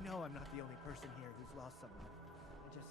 I know I'm not the only person here who's lost someone. I just...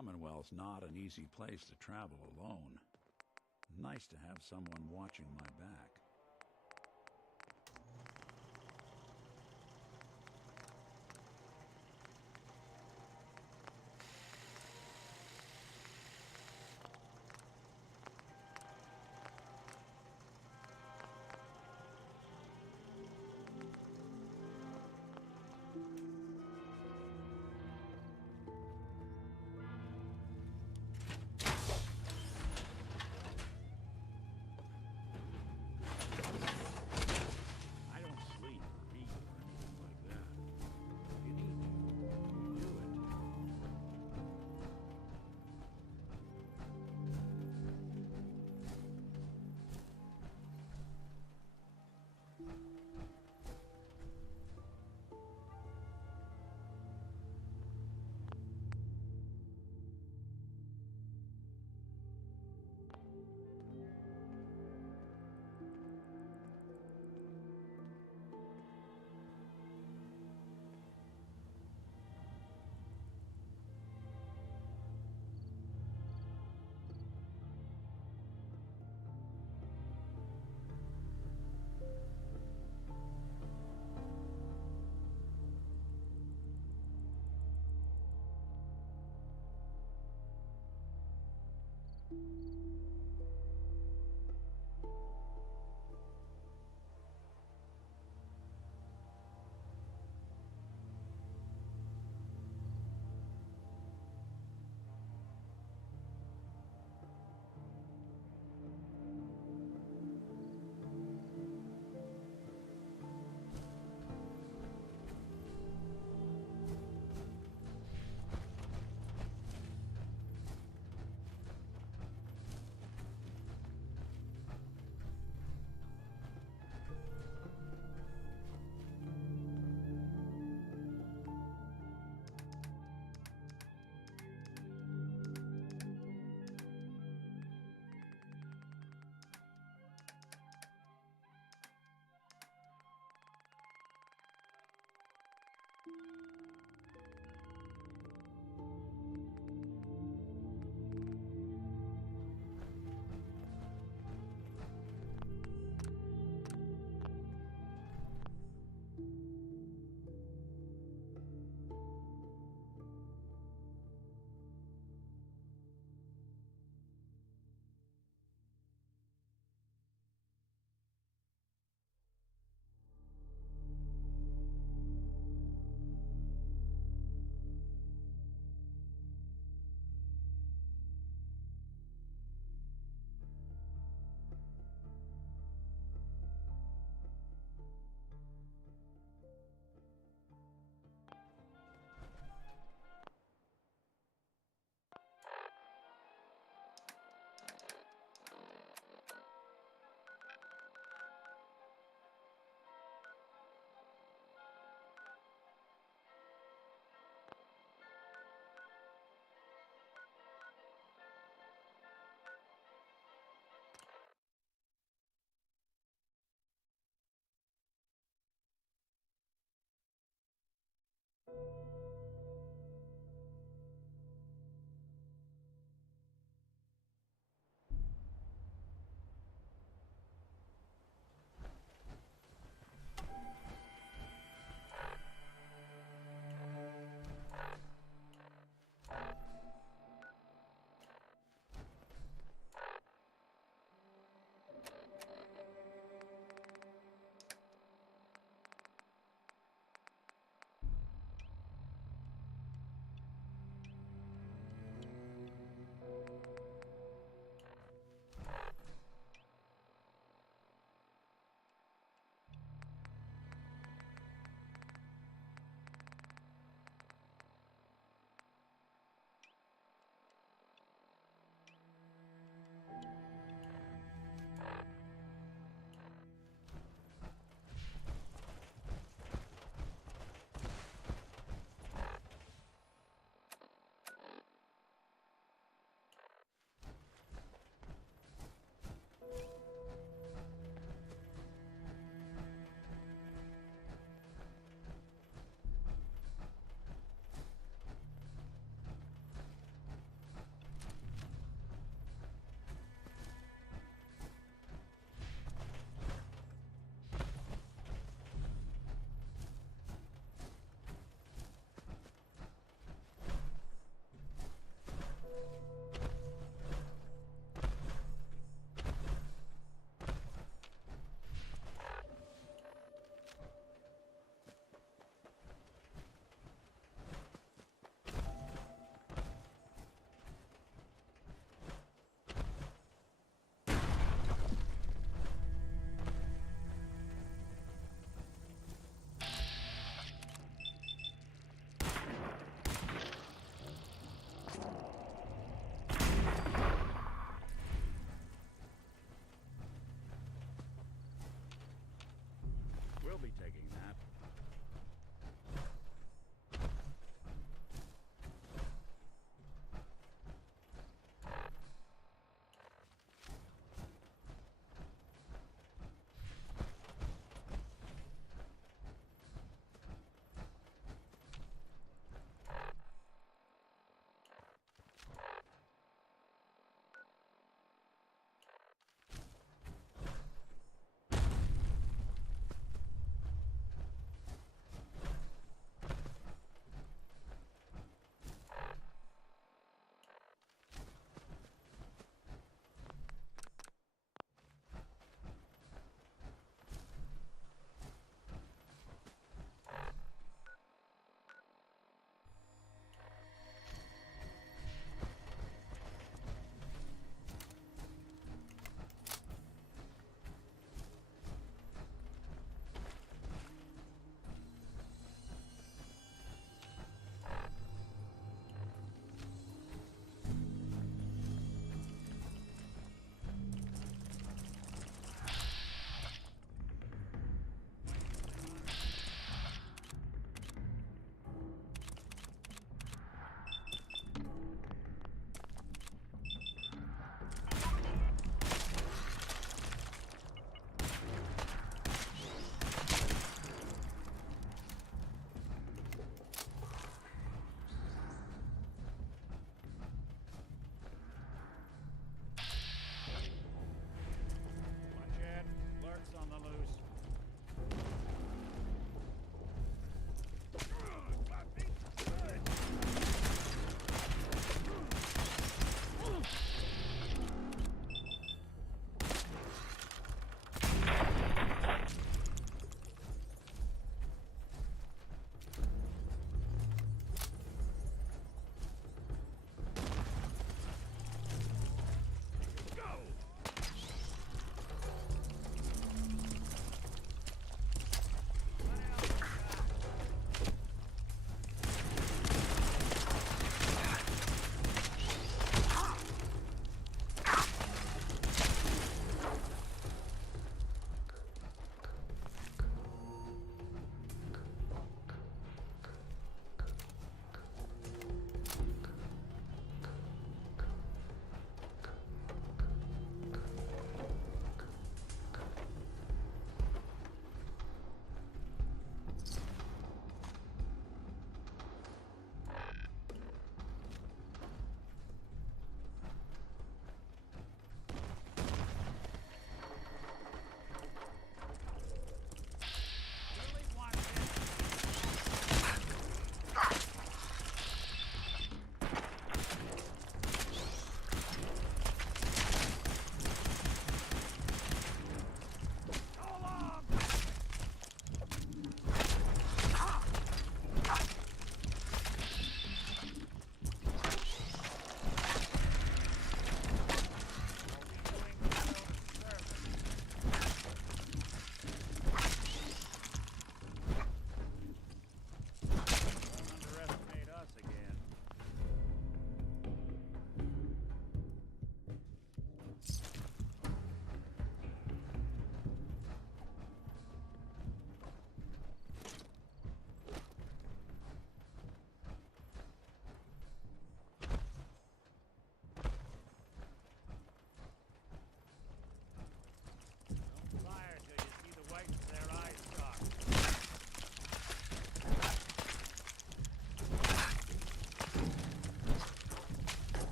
Commonwealth's not an easy place to travel alone. Nice to have someone watching my back. be taking that.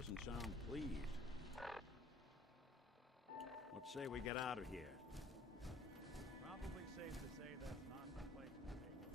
doesn't sound pleased. Let's say we get out of here. Probably safe to say that's not the place to take it.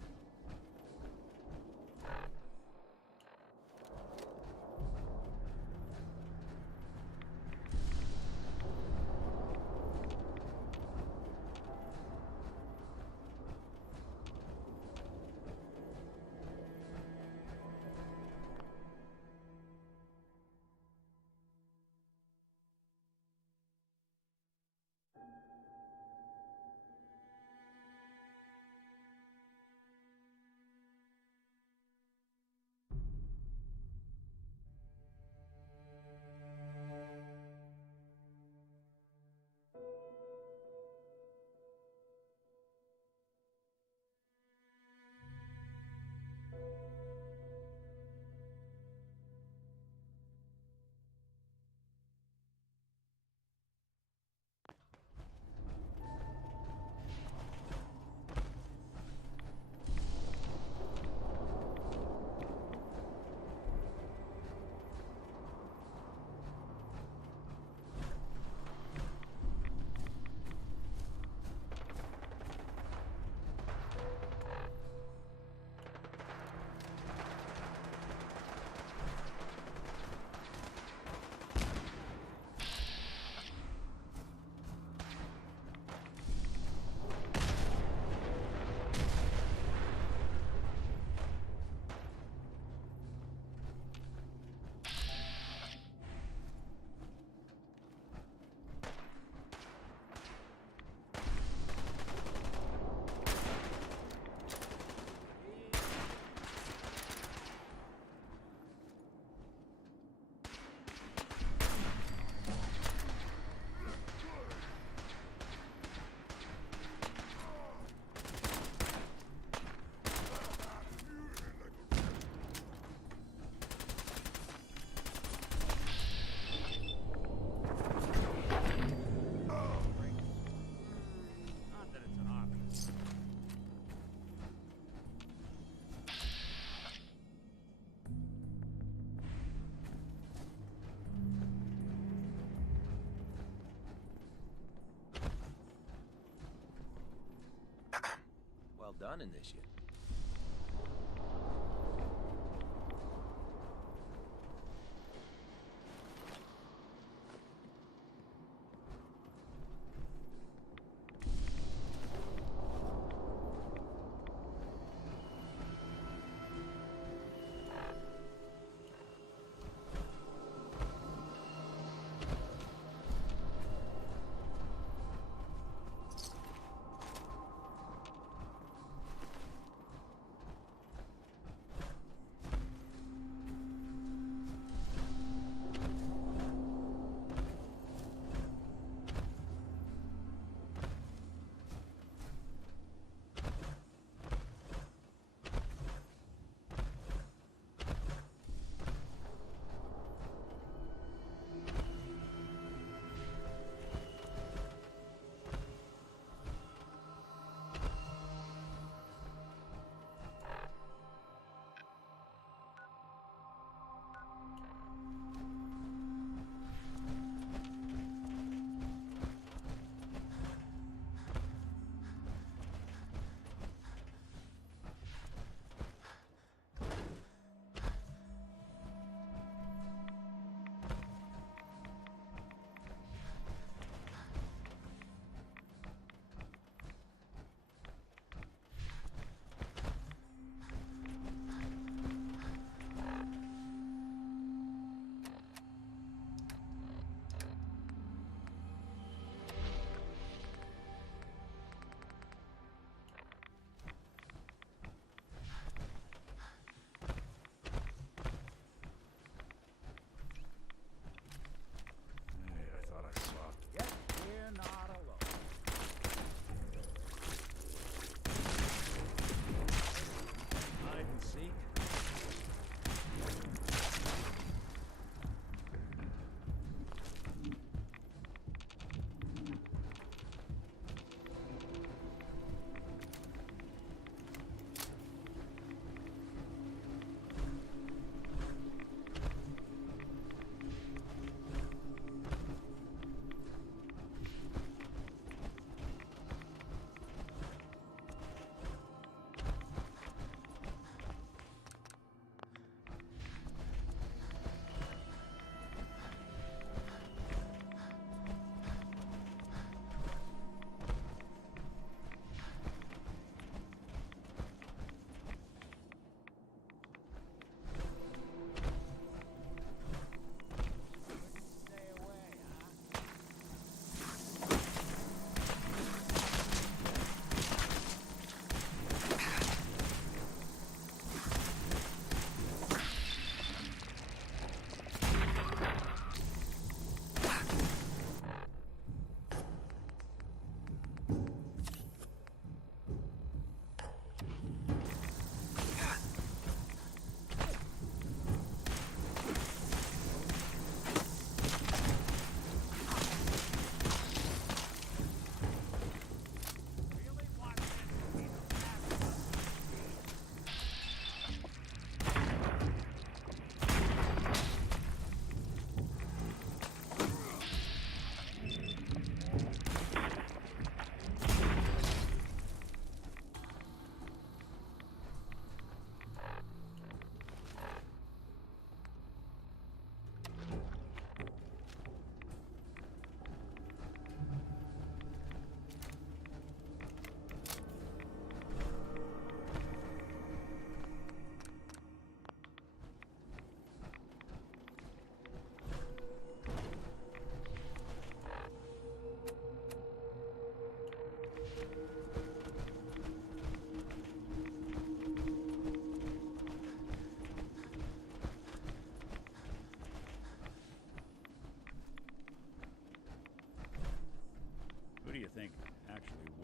Not that it's an office. Well done, Initiate.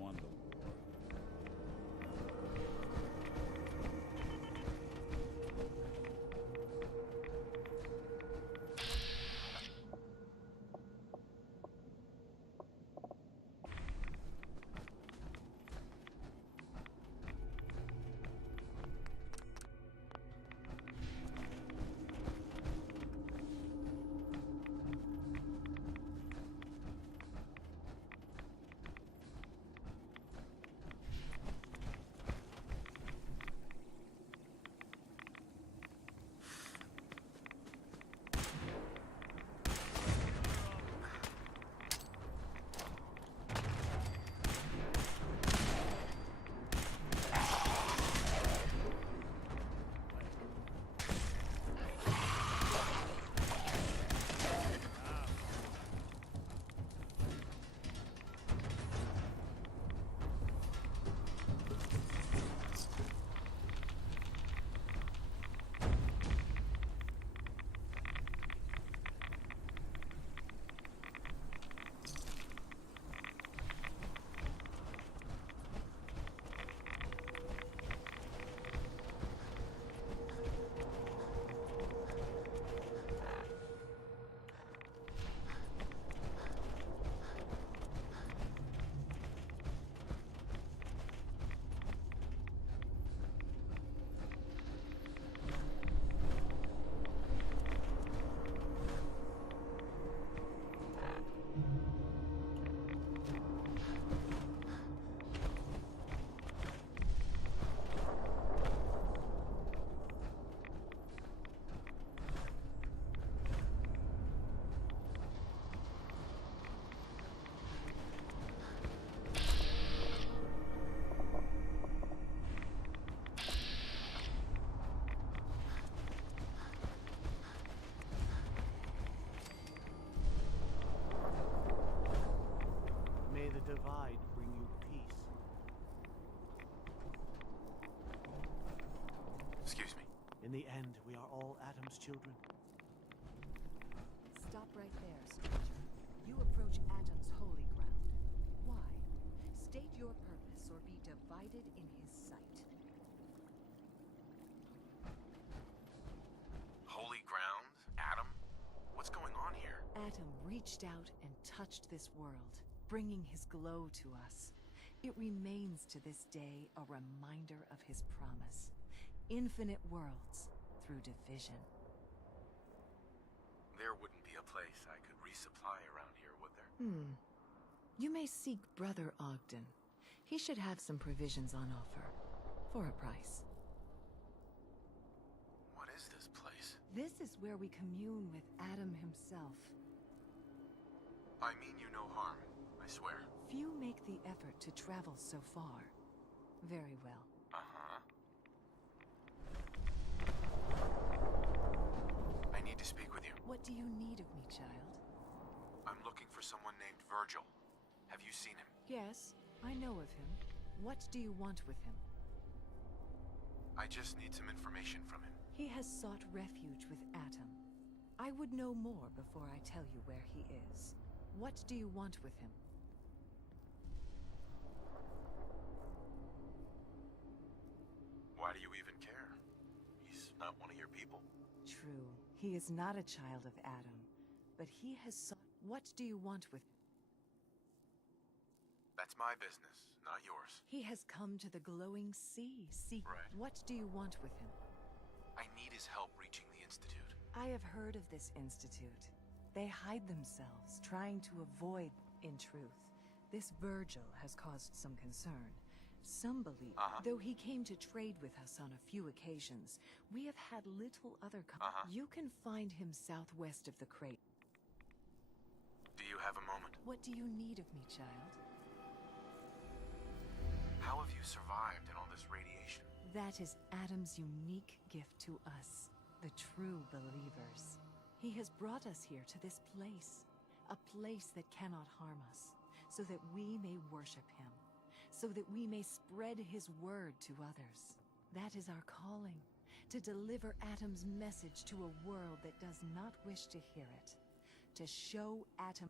won the war. May the divide bring you peace. Excuse me. In the end, we are all Adam's children. Stop right there, stranger. You approach Adam's holy ground. Why? State your purpose or be divided in his sight. Holy ground? Adam? What's going on here? Adam reached out and touched this world, bringing his glow to us. It remains to this day a reminder of his promise. Infinite worlds through division. There wouldn't be a place I could resupply around here, would there? You may seek Brother Ogden. He should have some provisions on offer. For a price. What is this place? This is where we commune with Adam himself. I mean you no harm, I swear. Few make the effort to travel so far. Very well. Uh-huh. I need to speak with you. What do you need of me, child? I'm looking for someone named Virgil. Have you seen him? Yes, I know of him. What do you want with him? I just need some information from him. He has sought refuge with Atom. I would know more before I tell you where he is. What do you want with him? Why do you even care? He's not one of your people. True, he is not a child of Adam, but he has sought... What do you want with him? That's my business, not yours. He has come to the glowing sea. Right. What do you want with him? I need his help reaching the Institute. I have heard of this institute. They hide themselves, trying to avoid, in truth. This Virgil has caused some concern. Some believe, though he came to trade with us on a few occasions, we have had little other You can find him southwest of the crate. Do you have a moment? What do you need of me, child? How have you survived in all this radiation? That is Adam's unique gift to us, the true believers. He has brought us here to this place, a place that cannot harm us, so that we may worship him, so that we may spread his word to others. That is our calling, to deliver Adam's message to a world that does not wish to hear it, to show Adam...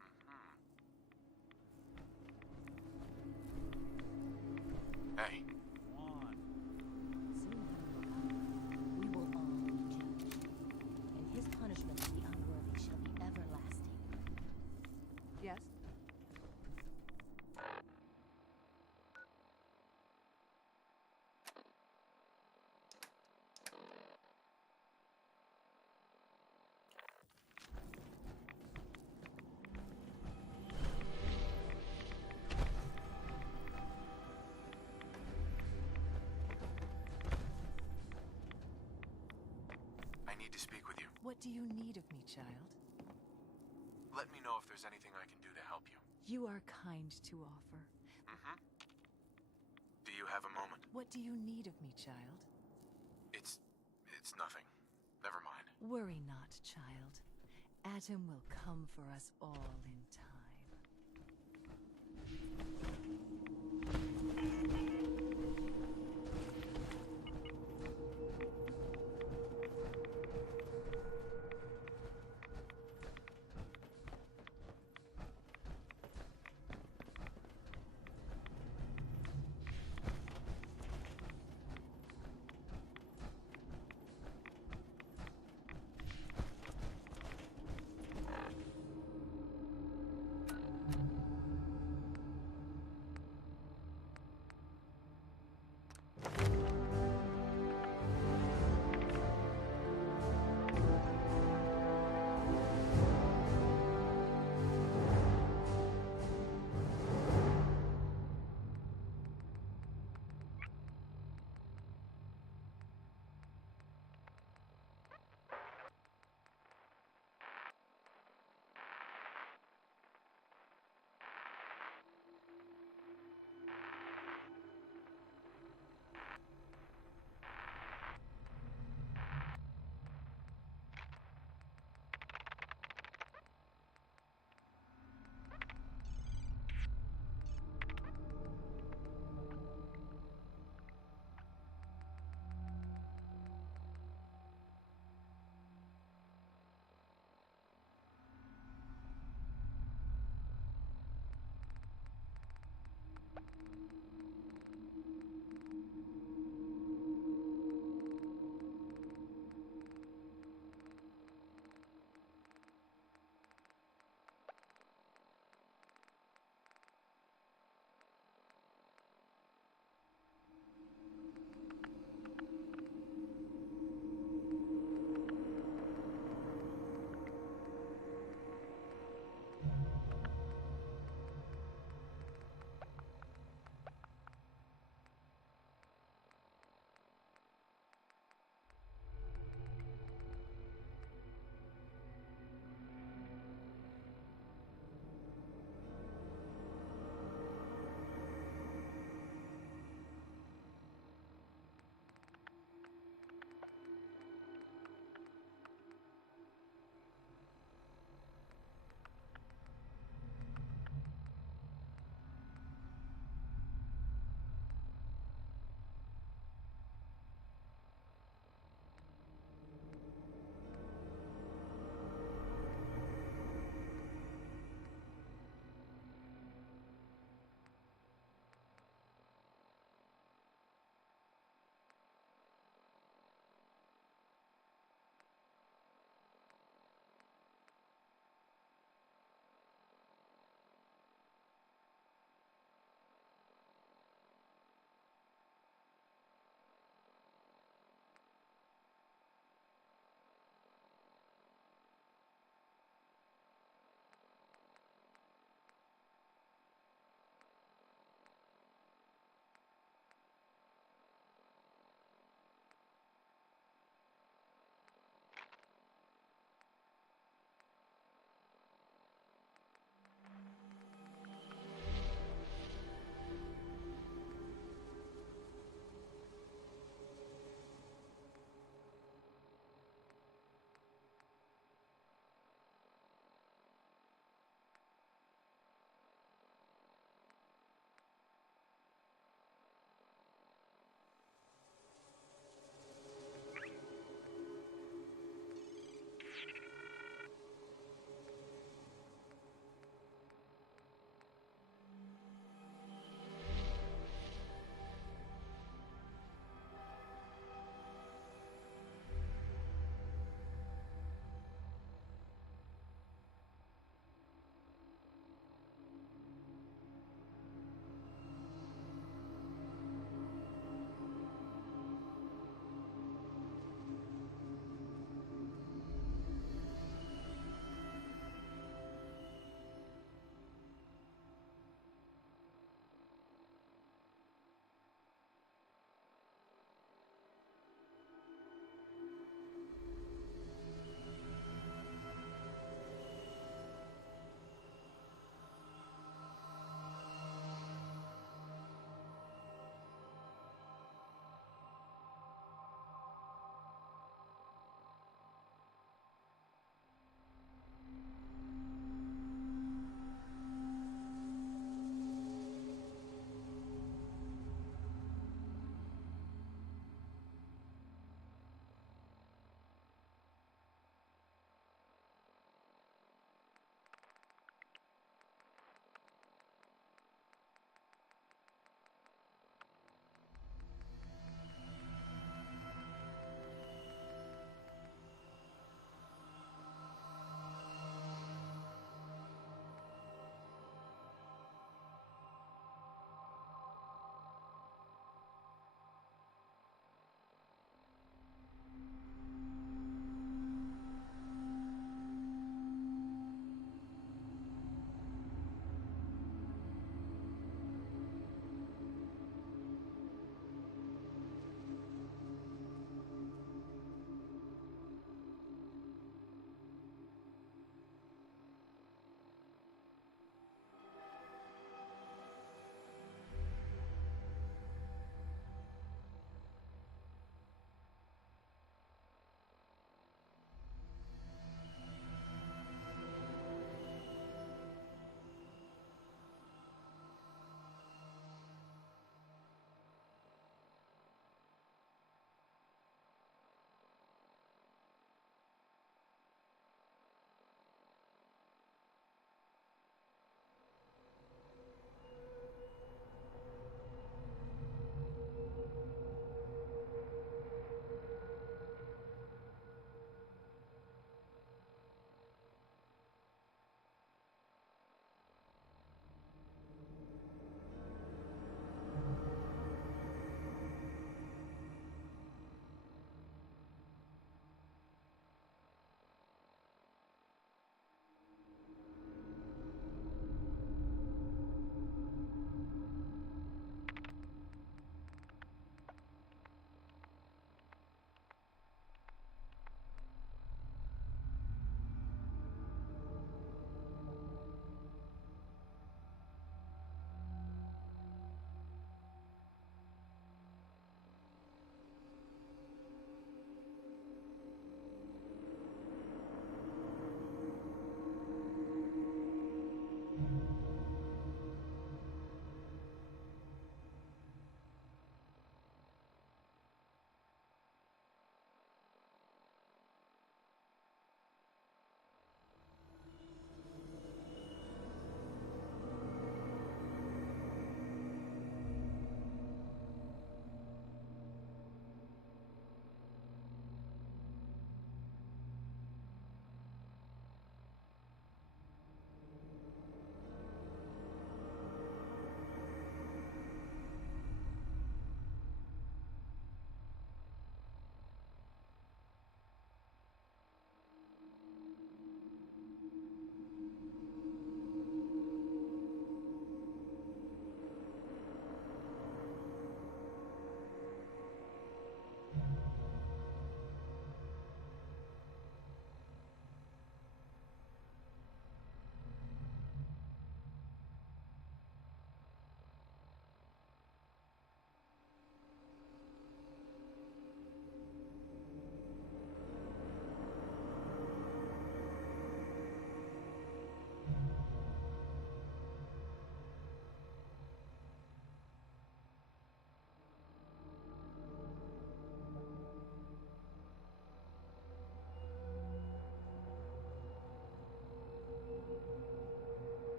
Hey, On. Soon Adam will come. We will all be judged. And his punishment to the unworthy shall be everlasting. Yes? I need to speak with you. What do you need of me, child? Let me know if there's anything I can do to help you. You are kind to offer. Mm-hmm. Do you have a moment? What do you need of me, child? It's nothing. Never mind. Worry not, child. Atom will come for us all in time.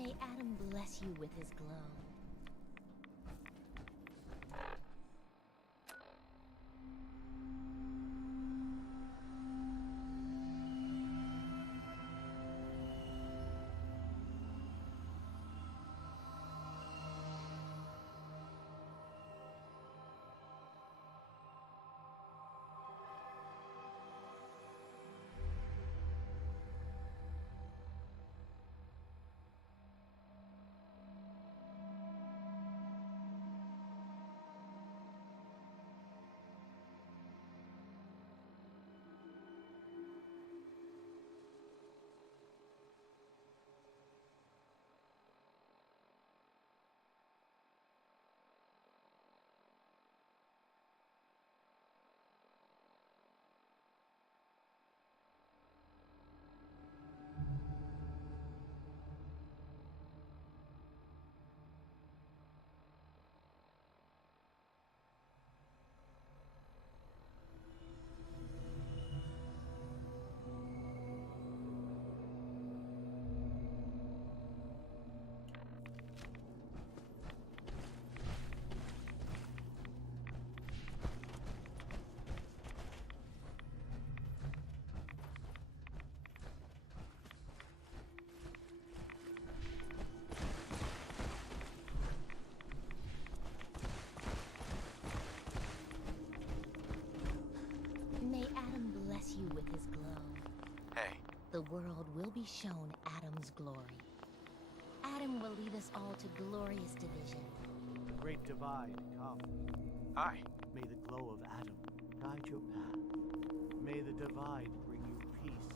May Adam bless you with his glow. May Adam bless you with his glow. Hey, The world will be shown Adam's glory. Adam will lead us all to glorious division. The great divide come. hi. May the glow of Adam guide your path. May the divide bring you peace.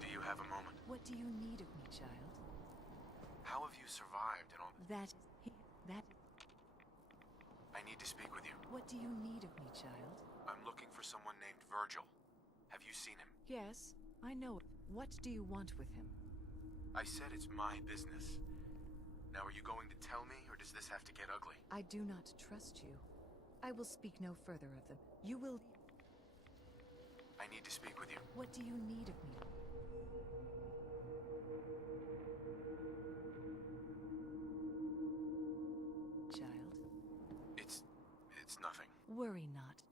Do you have a moment? What do you need of me, child? How have you survived and all? That... I need to speak with you. What do you need of me, child? I'm looking for someone named Virgil. Have you seen him? Yes, I know it. What do you want with him? I said it's my business. Now are you going to tell me, or does this have to get ugly? I do not trust you. I will speak no further of them. You will... I need to speak with you. What do you need of me? Child, It's nothing. worry not.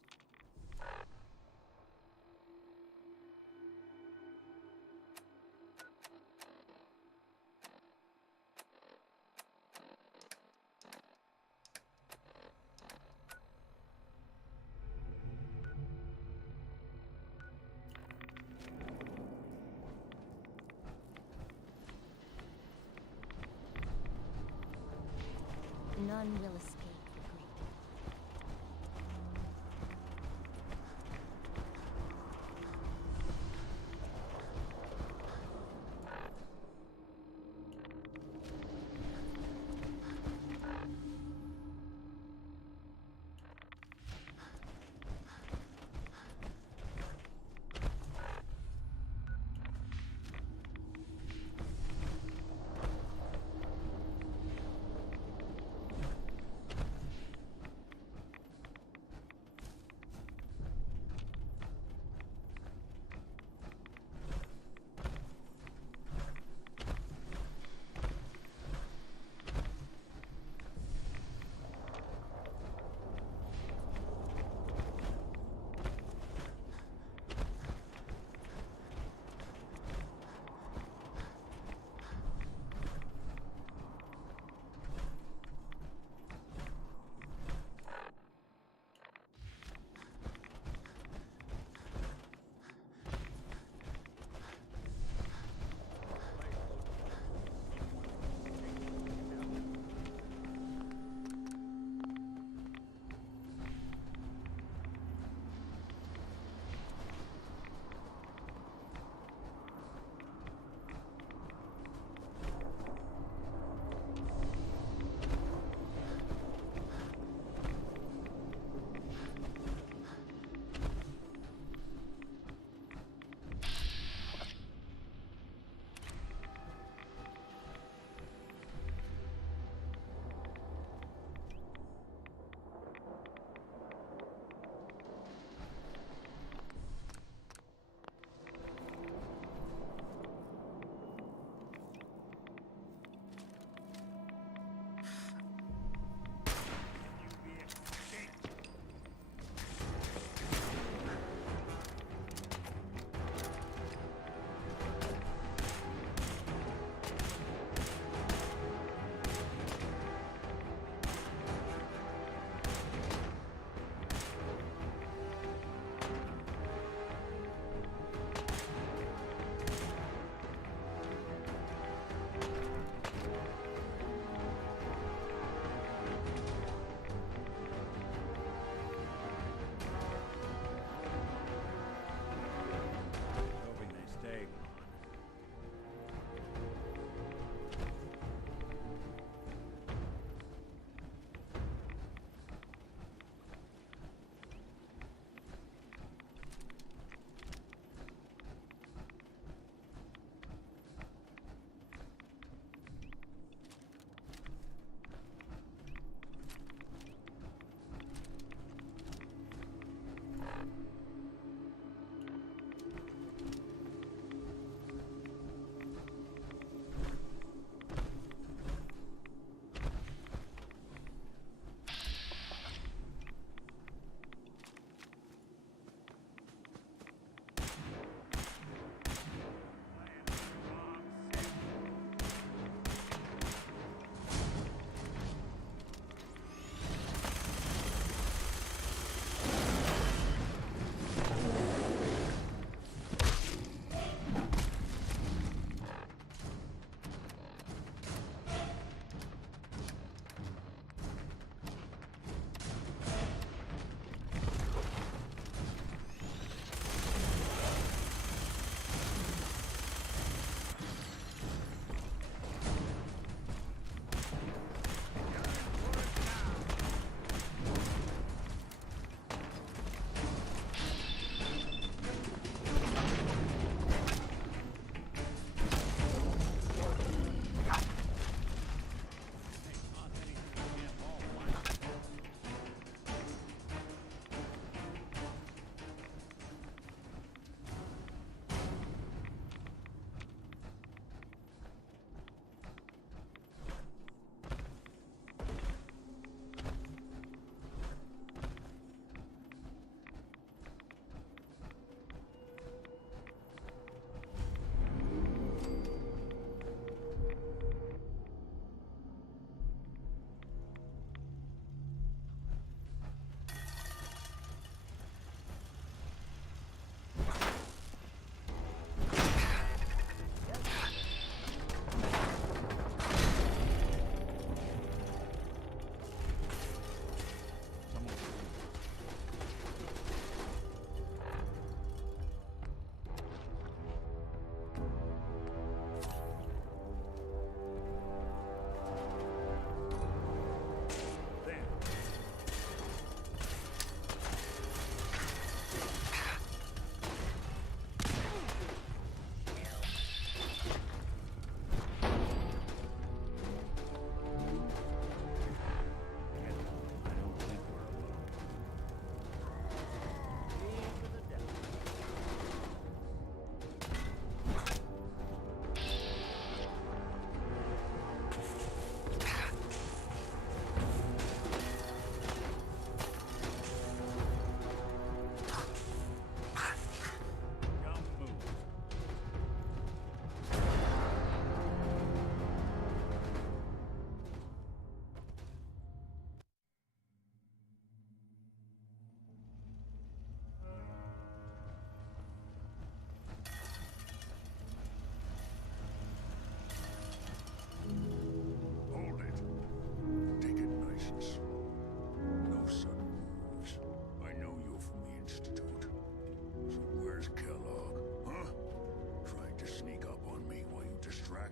None will escape the great.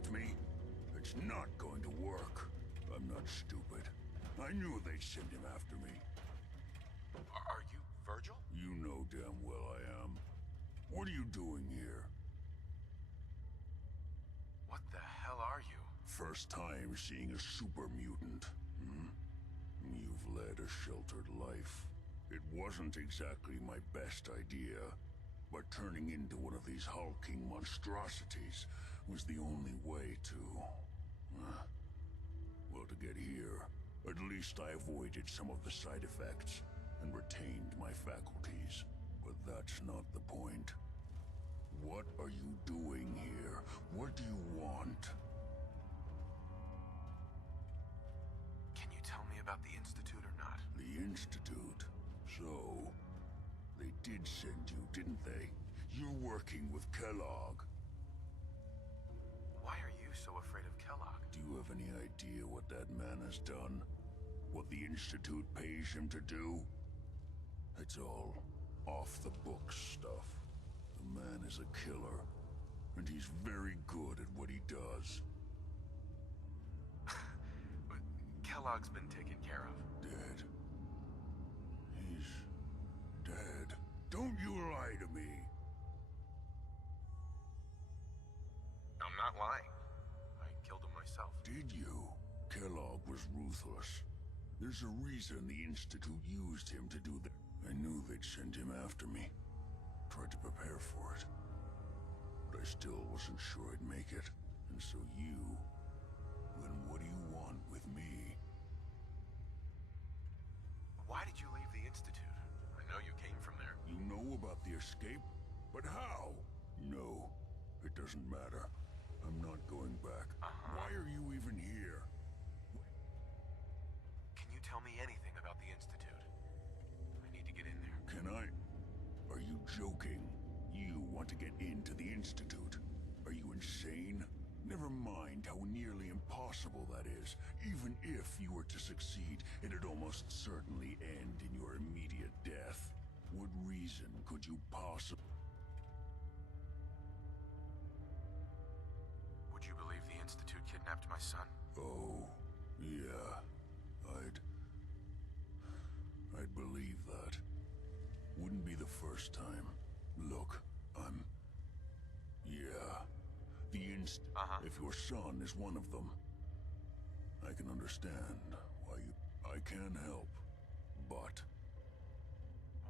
with me? It's not going to work. I'm not stupid. I knew they'd send him after me. Are you Virgil? You know damn well I am. What are you doing here? What the hell are you? First time seeing a super mutant. Hmm? You've led a sheltered life. It wasn't exactly my best idea, but turning into one of these hulking monstrosities was the only way to... well, to get here, at least I avoided some of the side effects and retained my faculties. But that's not the point. What are you doing here? What do you want? Can you tell me about the Institute or not? The Institute? So, they did send you, didn't they? You're working with Kellogg. Why are you so afraid of Kellogg? Do you have any idea what that man has done? What the Institute pays him to do? It's all off-the-books stuff. The man is a killer, and he's very good at what he does. But Kellogg's been taken care of. Dead. He's dead. Don't you lie to me. I'm not lying. I killed him myself. Did you? Kellogg was ruthless. There's a reason the Institute used him to do that. I knew they'd send him after me. Tried to prepare for it. But I still wasn't sure I'd make it. And so you... then what do you want with me? Why did you leave the Institute? I know you came from there. You know about the escape? But how? No, it doesn't matter. I'm not going back. Why are you even here? Can you tell me anything about the Institute? I need to get in there. Can I? Are you joking? You want to get into the Institute? Are you insane? Never mind how nearly impossible that is. Even if you were to succeed, it'd almost certainly end in your immediate death. What reason could you possibly... Would you believe the Institute kidnapped my son? Oh, yeah. I'd believe that. Wouldn't be the first time. Look, yeah. The If your son is one of them, I can understand why you... I can help, but...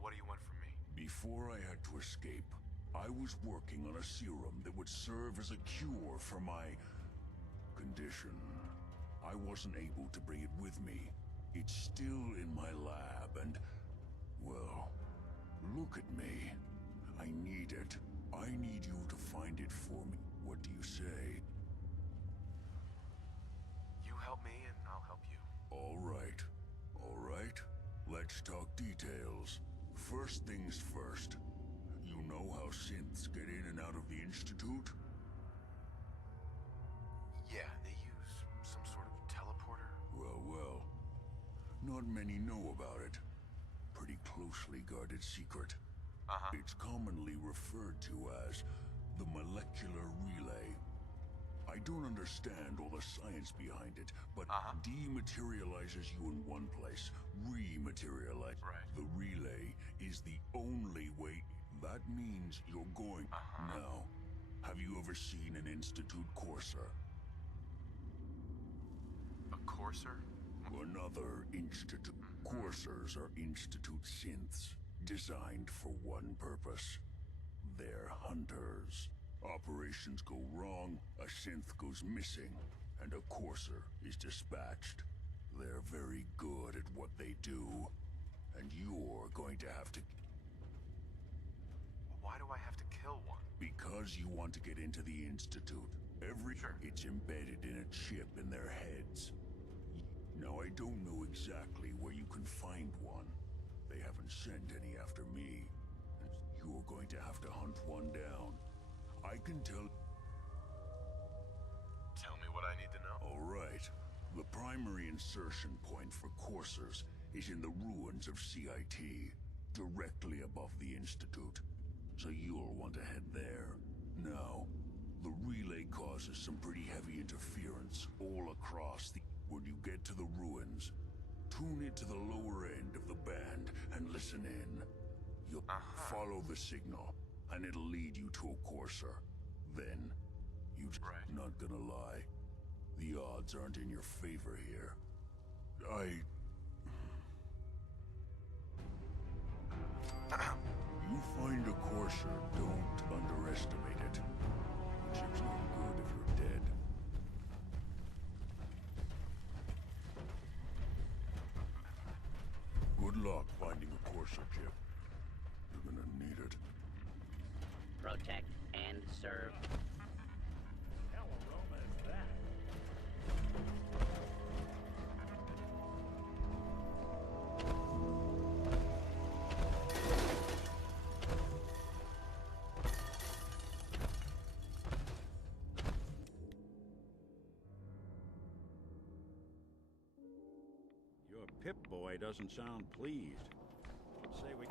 What do you want from me? Before I had to escape, I was working on a serum that would serve as a cure for my... condition. I wasn't able to bring it with me. It's still in my lab, and... well... look at me. I need it. I need you to find it for me. What do you say? You help me, and I'll help you. All right. All right. Let's talk details. First things first. You know how synths get in and out of the Institute? Yeah, they use some sort of teleporter. Well. Not many know about it. Pretty closely guarded secret. It's commonly referred to as the molecular relay. I don't understand all the science behind it, but dematerializes you in one place, rematerialize. Right. The relay is the only way. That means you're going. Now, have you ever seen an Institute Courser? A Courser? Another Institute. Coursers are Institute synths, designed for one purpose. They're hunters. Operations go wrong, a synth goes missing, and a Courser is dispatched. They're very good at what they do, and you're going to have to... Why do I have to kill one? Because you want to get into the Institute. It's embedded in a chip in their heads. Now, I don't know exactly where you can find one. They haven't sent any after me. You're going to have to hunt one down. I can tell... Tell me what I need to know. All right. The primary insertion point for coursers is in the ruins of CIT, directly above the Institute. So you'll want to head there. Now, the relay already causes some pretty heavy interference all across the... When you get to the ruins, tune into the lower end of the band and listen in. You'll follow the signal, and it'll lead you to a courser. Then, you... Not gonna lie, the odds aren't in your favor here. You find a courser, don't underestimate it. Which is no good if you're dead. Good luck finding a courser, Chip. You're gonna need it. Protect and serve. Hell aroma is that? Your Pip-Boy doesn't sound pleased. Should say we...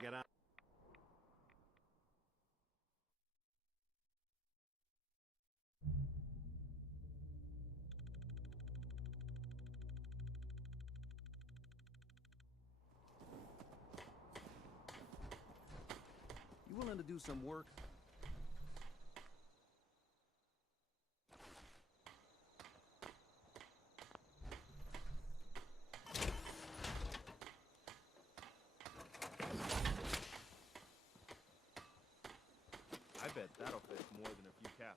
Get out. You willing to do some work? I bet that'll fit more than a few caps.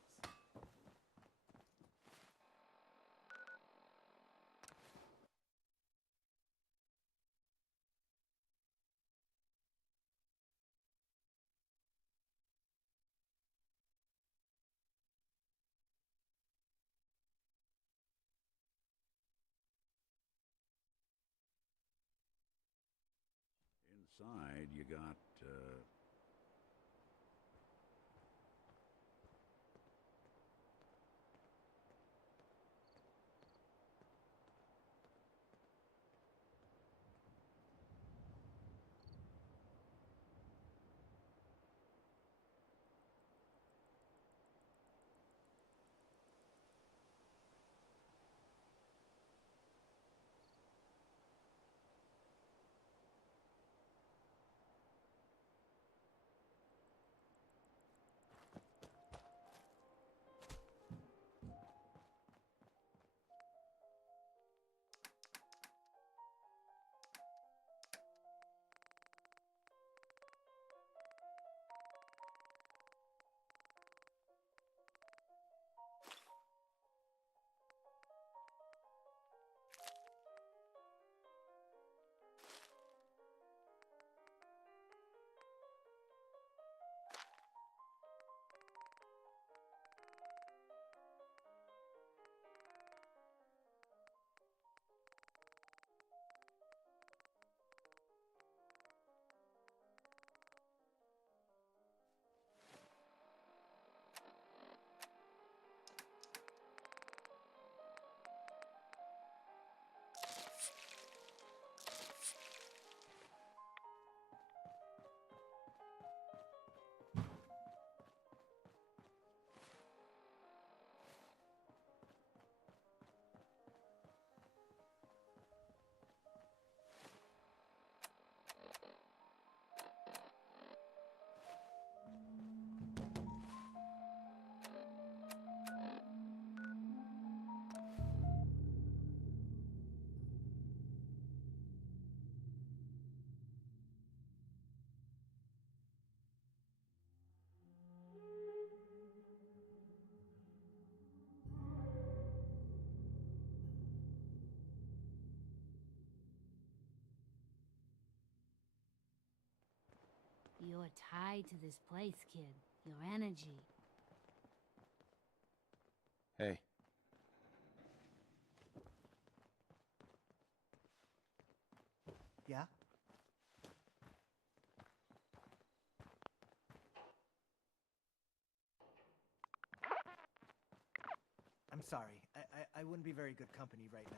Inside, you got, You're tied to this place, kid. Your energy. Hey. Yeah? I'm sorry. I wouldn't be very good company right now.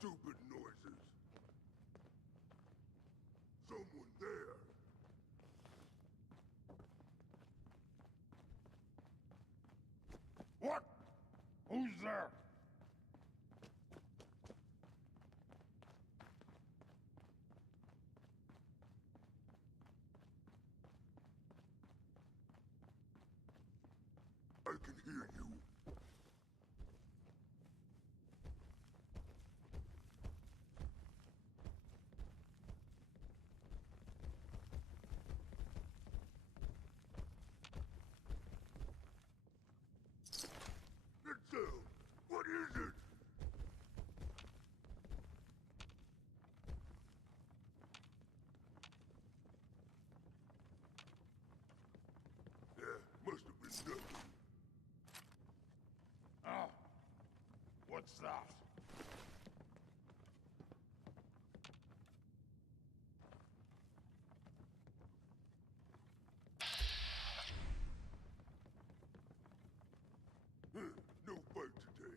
stupid noises. Someone there. What? Who's there? I can hear you. That sound, what is it? Yeah, must have been nothing. Ah, what's that? No fight today.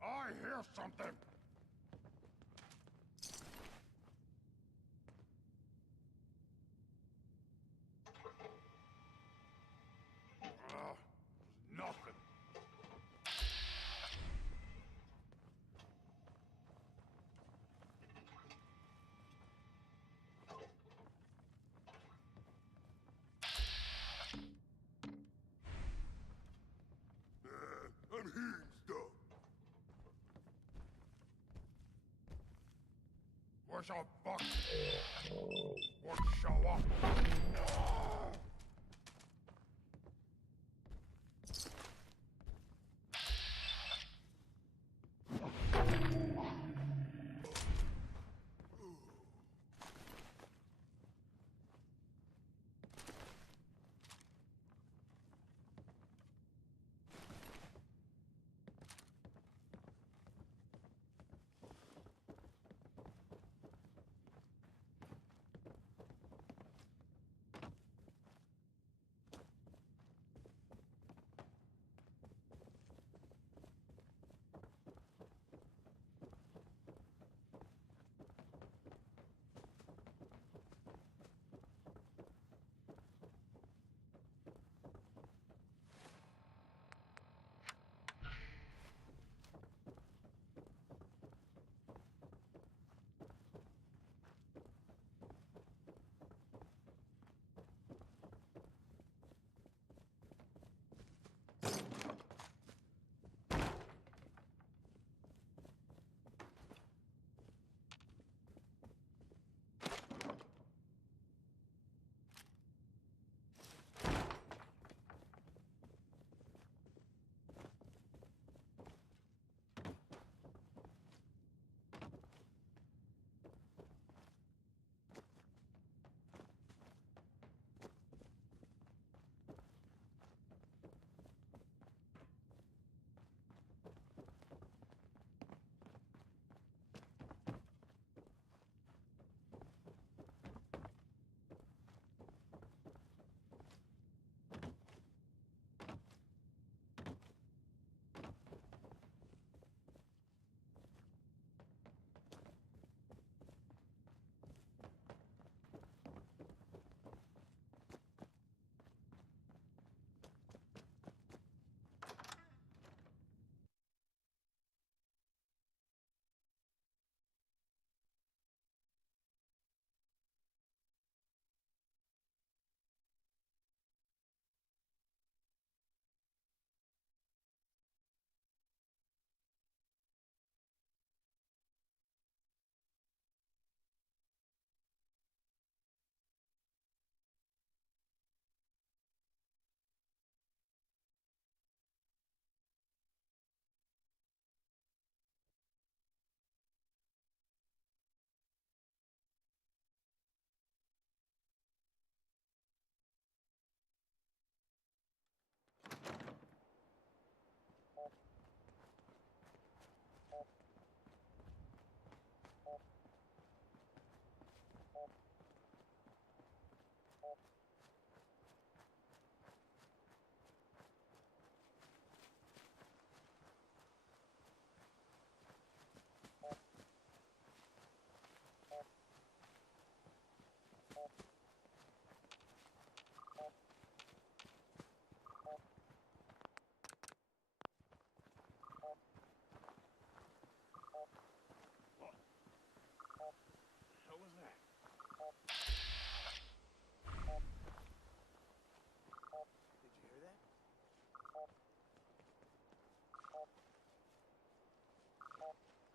I hear something! Nothing. I'm hearing stuff. Where's our buck? Won't show up.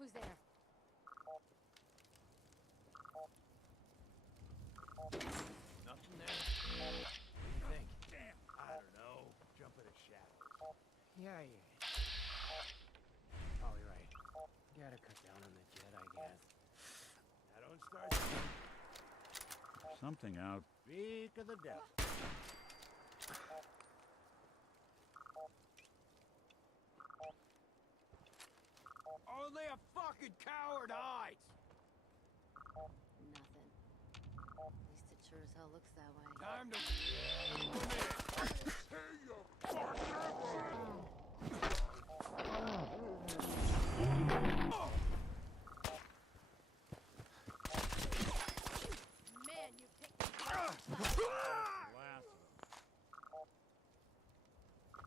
Who's there? Nothing there? What do you think? Damn, I don't know. Jump in the shadows. Yeah. Probably right. Gotta cut down on the jet, I guess. Now don't start. Something out. Speak of the devil. Only a fucking coward hides! Nothing. At least it sure as hell looks that way. Time to... Man, you picked the Last of them.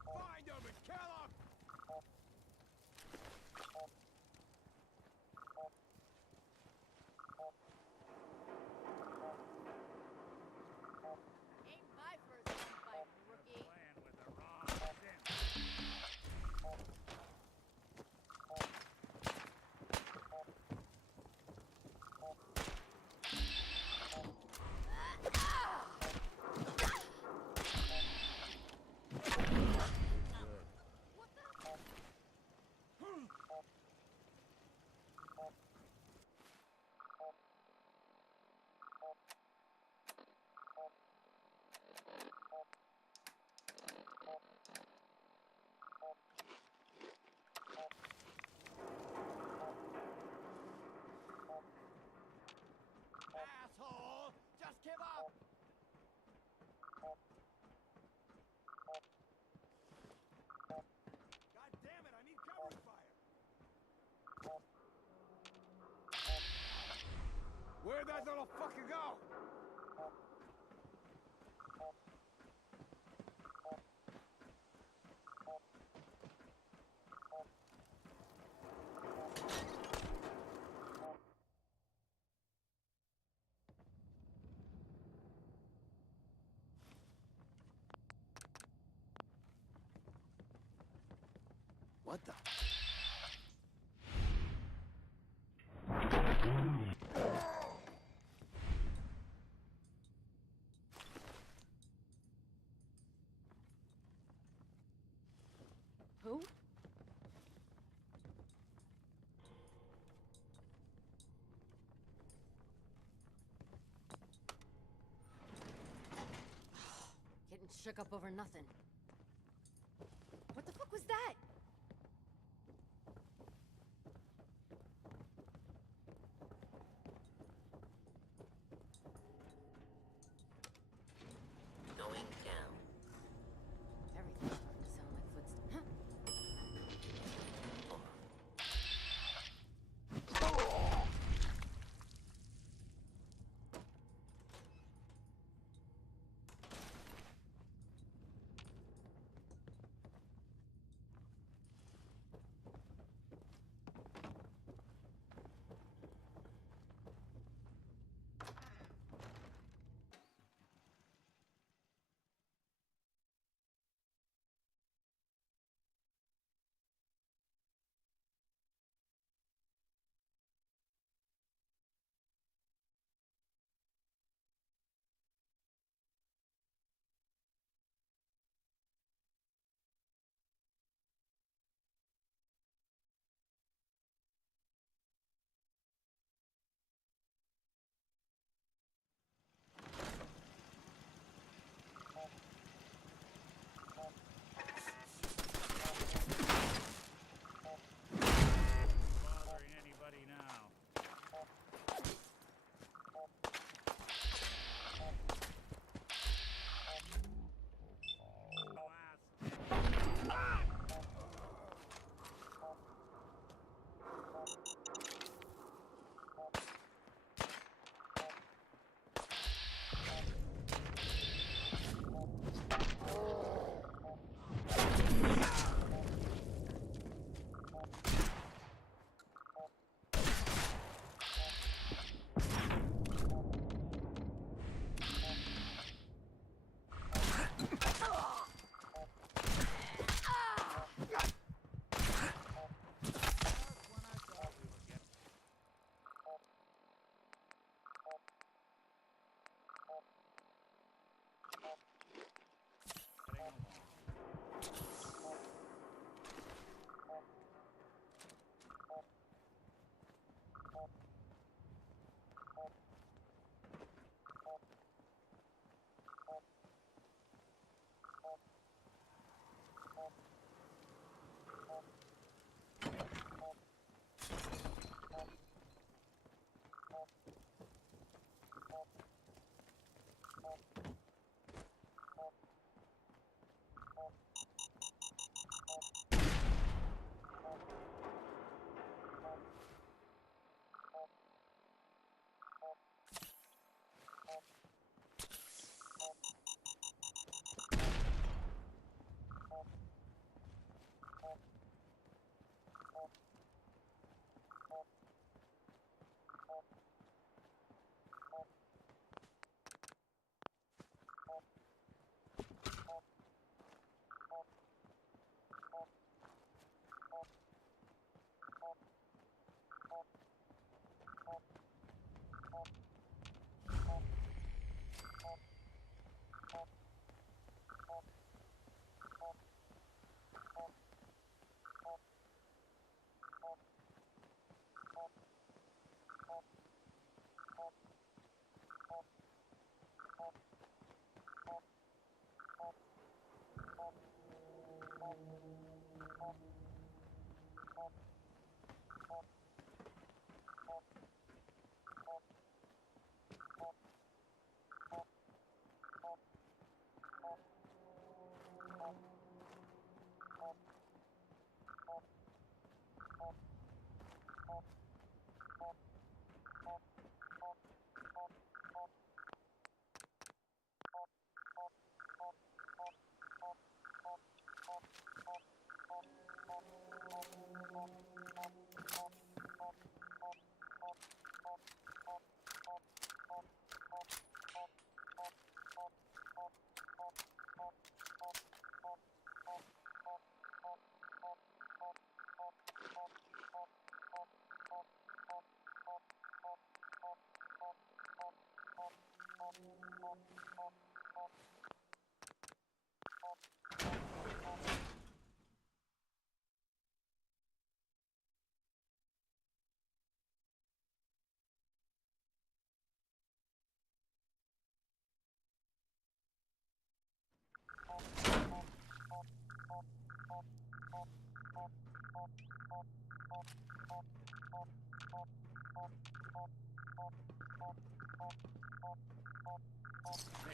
Find him and kill him! Ain't my first gunfight, rookie. Playing with the wrong sim. Asshole! Just give up! God damn it, I need cover fire! Where'd that little fucker go? What the? Who? Getting shook up over nothing. What the fuck was that? Going down. Everything's starting to sound like footsteps. Huh? Hey,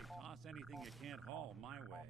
toss anything you can't haul my way.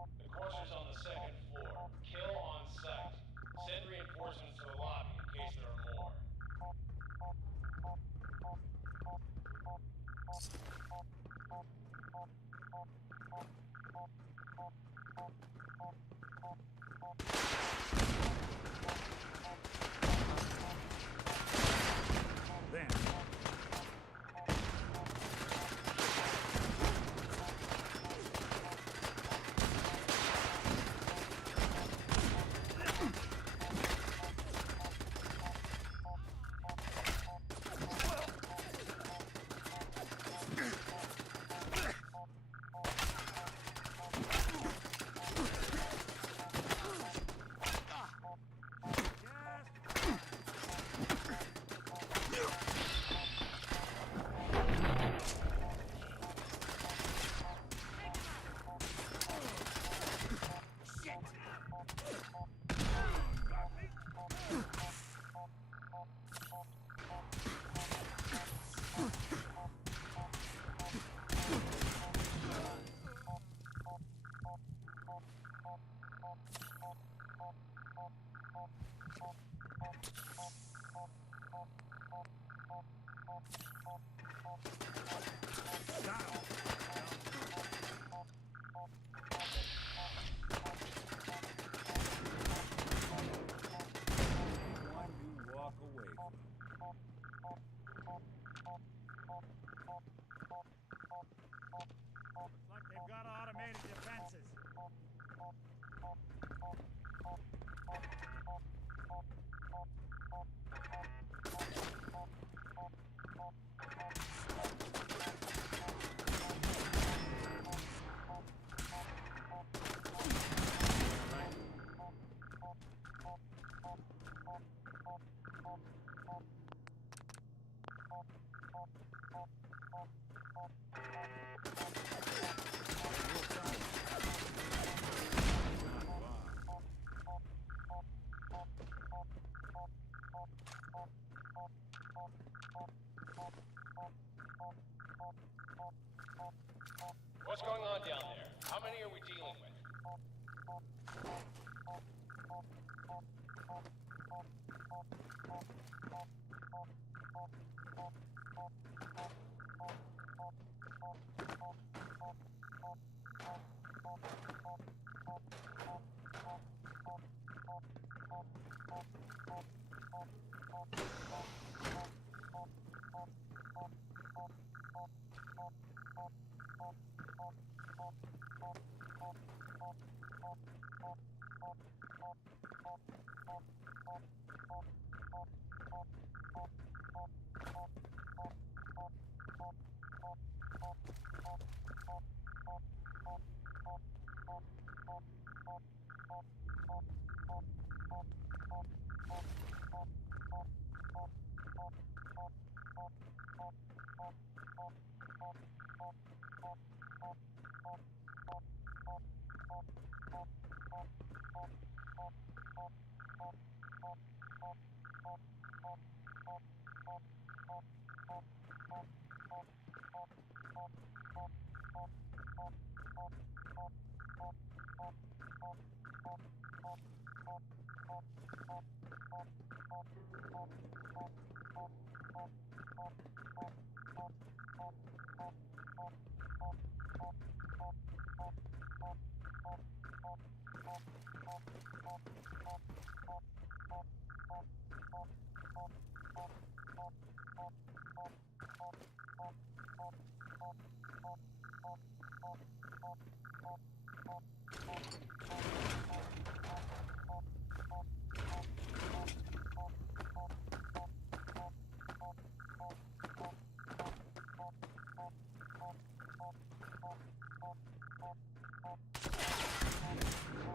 The courser's on the second floor. Kill on sight. Send reinforcements to the lobby in case there are more. Then, one you walk away from. Looks like they've got automated defenses.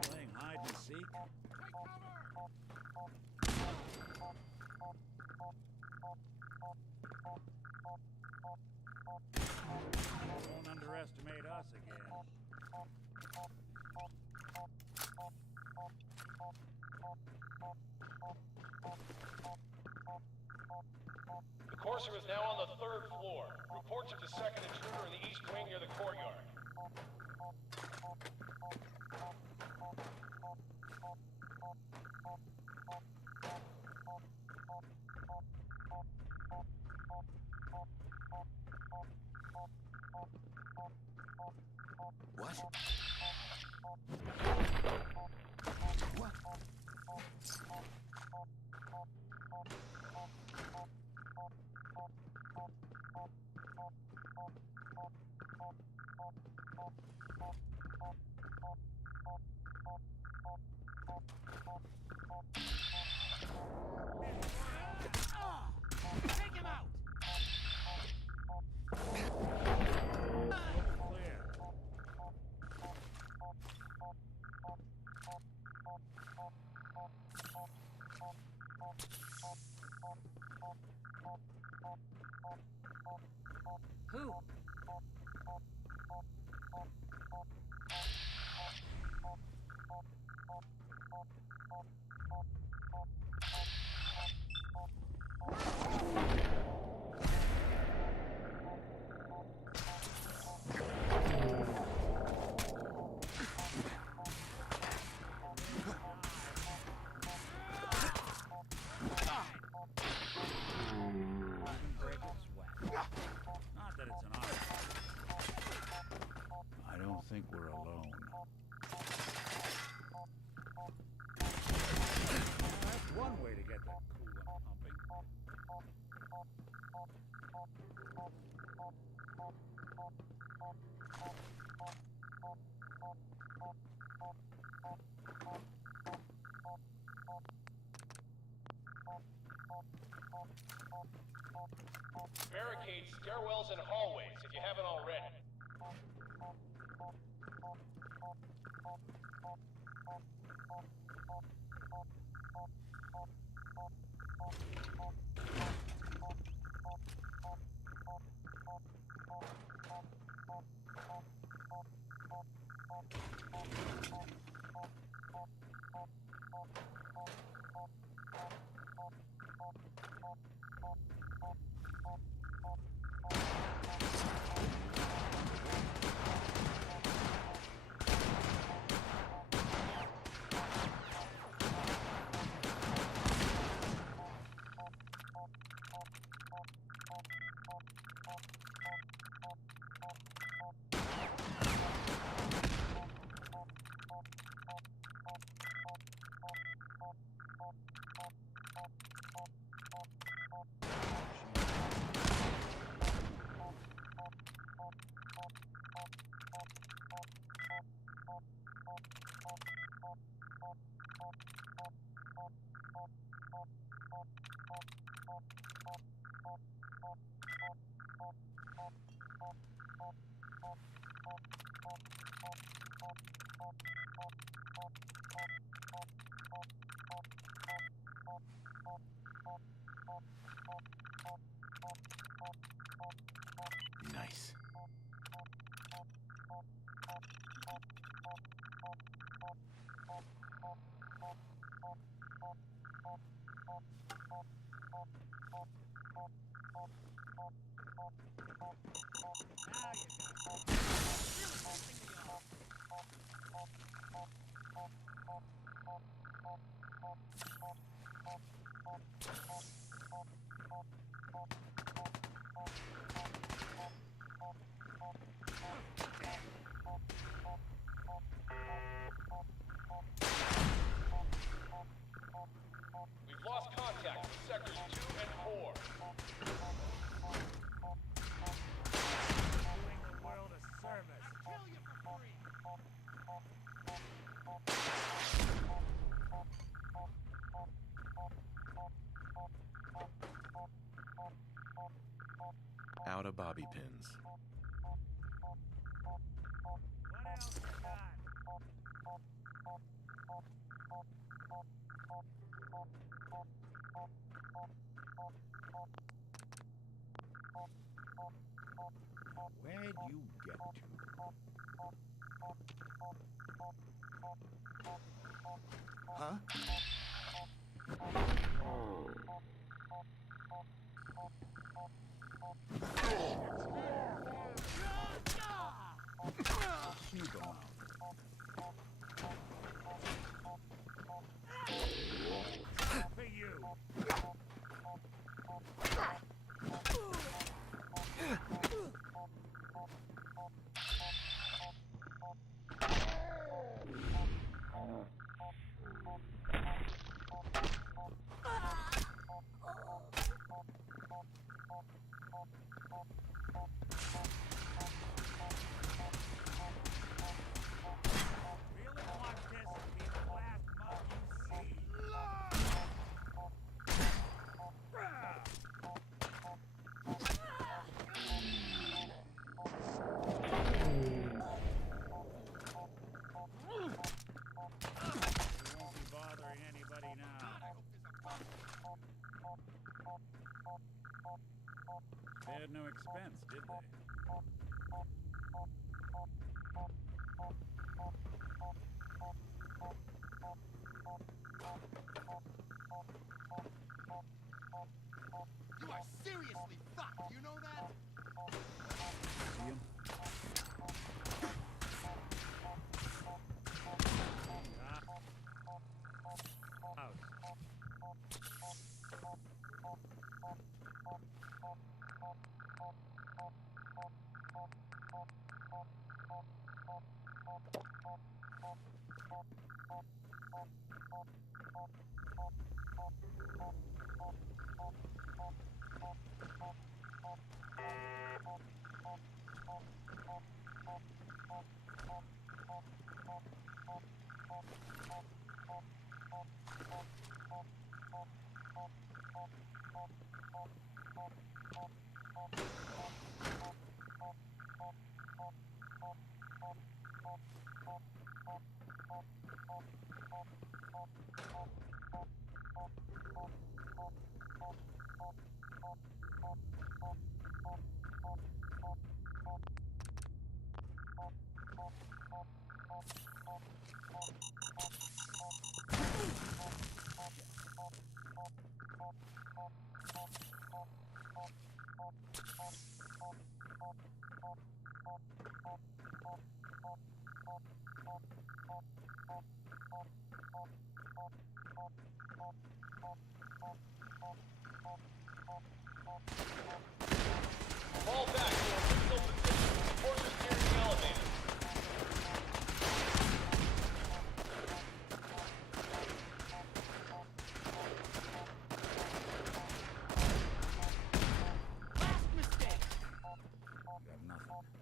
Playing hide and seek? Don't underestimate us again. The Courser is now on the 3rd floor. Reports of the second intruder in the east wing near the courtyard. What? What? Take him out! Clear. Who? Not that it's an art. I don't think we're alone. That's one way to get the coolant pumping. Barricade stairwells and hallways if you haven't already. Nice. We've lost contact with sectors 2 and 4. Doing the world a service. Kill you for free. Out of bobby pins. What else you got? Where'd you get to? Huh? Cube 'em out. For you. Really want this to be the last mug you see. We won't be bothering anybody now. Spared no expense, did they? You are seriously fucked, you know that? See him? Fall back to original position. Forces nearing the elevator. Last mistake. You have nothing.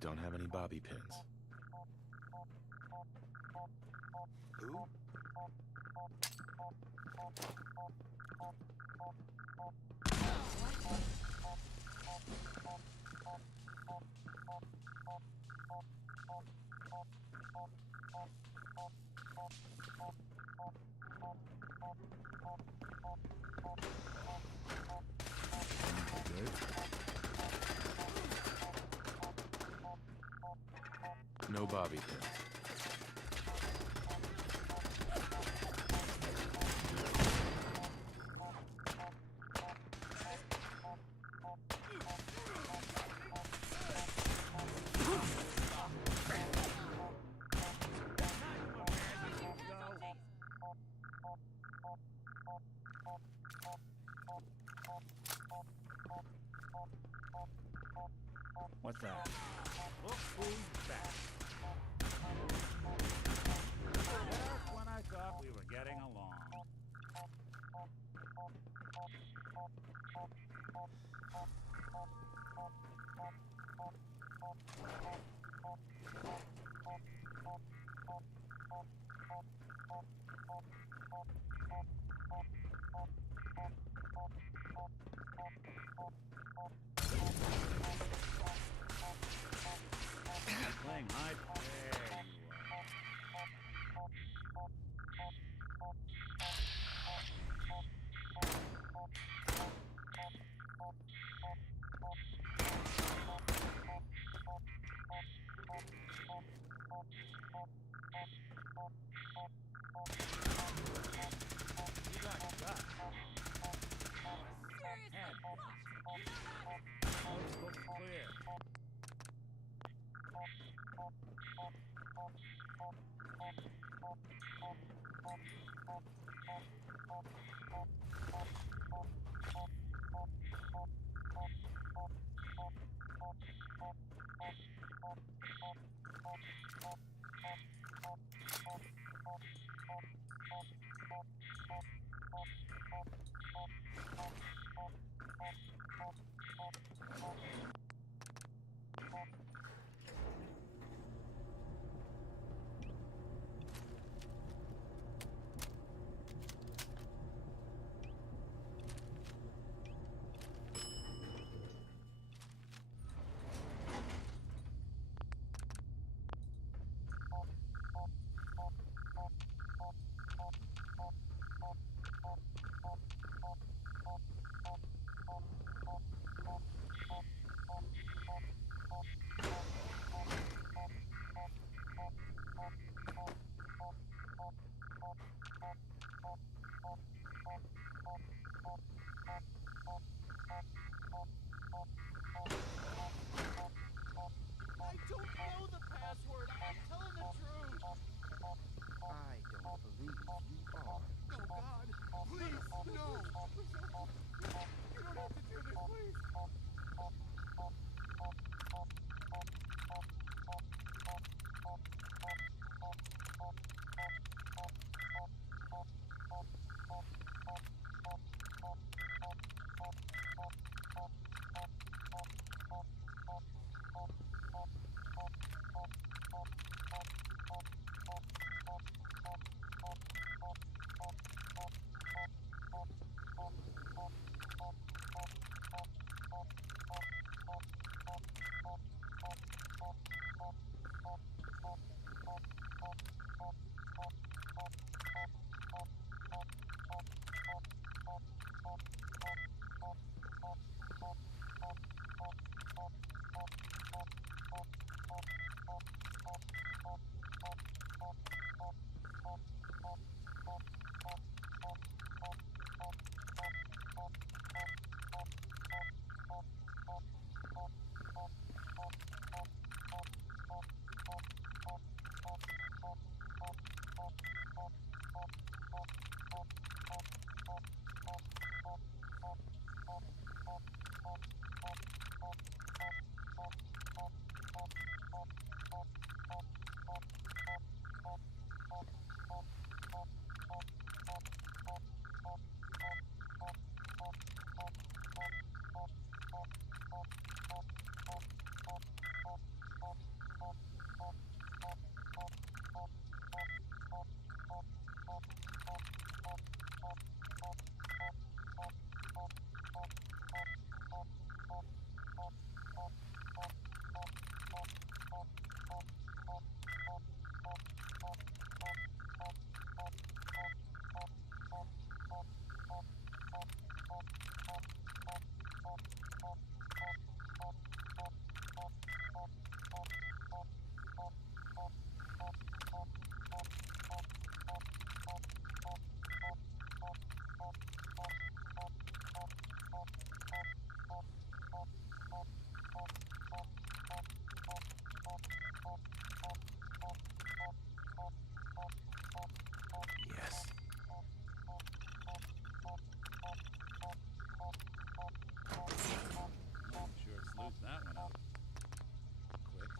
Don't have any bobby pins. Who? No bobby pins. What's that? Look who's back. Just when I thought we were getting along. Playing hide. There you are. You got guts. Coast looks clear. I don't know the password. I'm telling the truth. I don't believe you are. Oh, God. Please, no. You don't have to do this, please. Yes. Sure sleuthed that one out. Quick.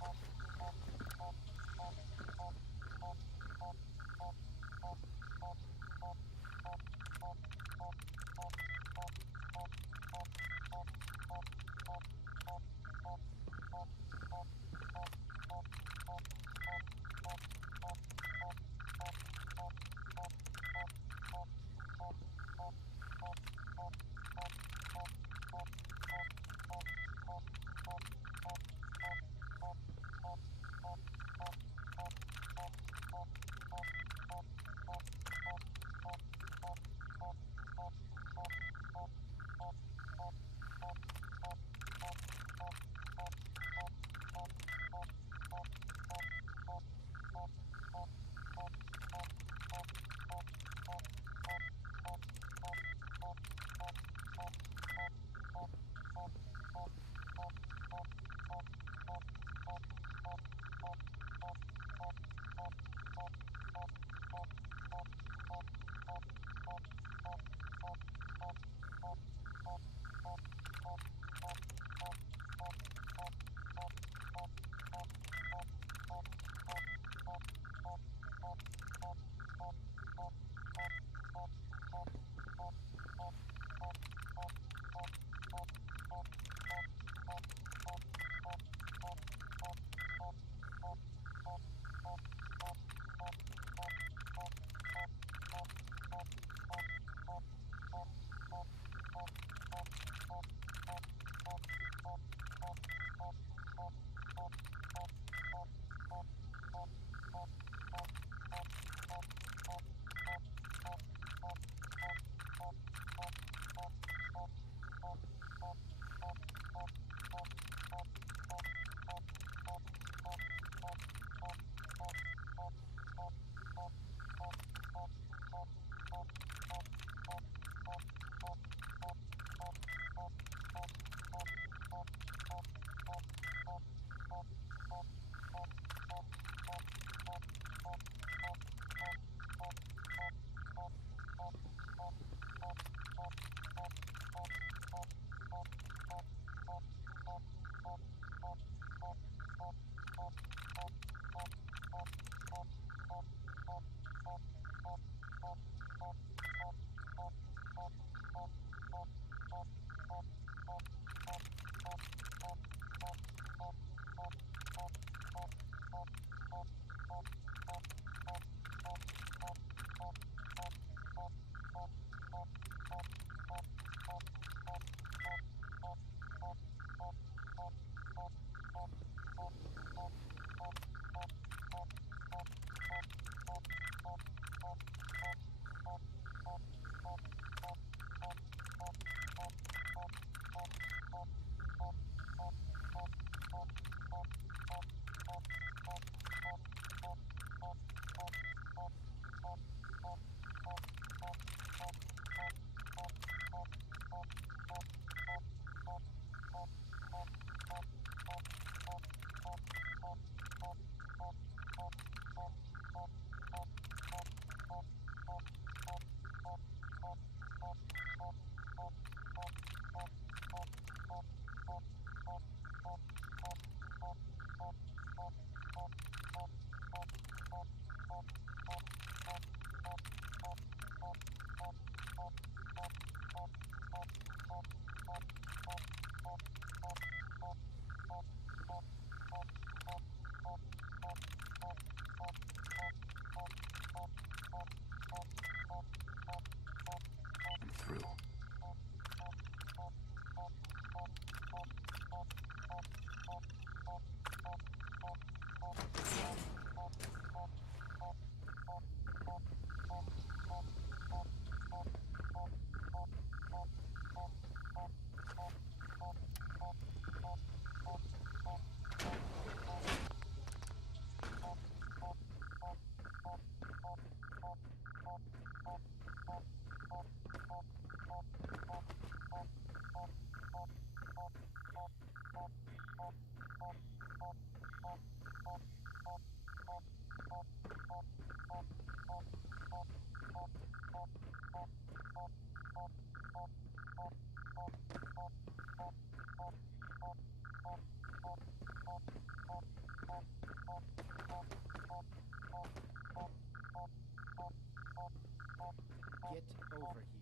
Get over here.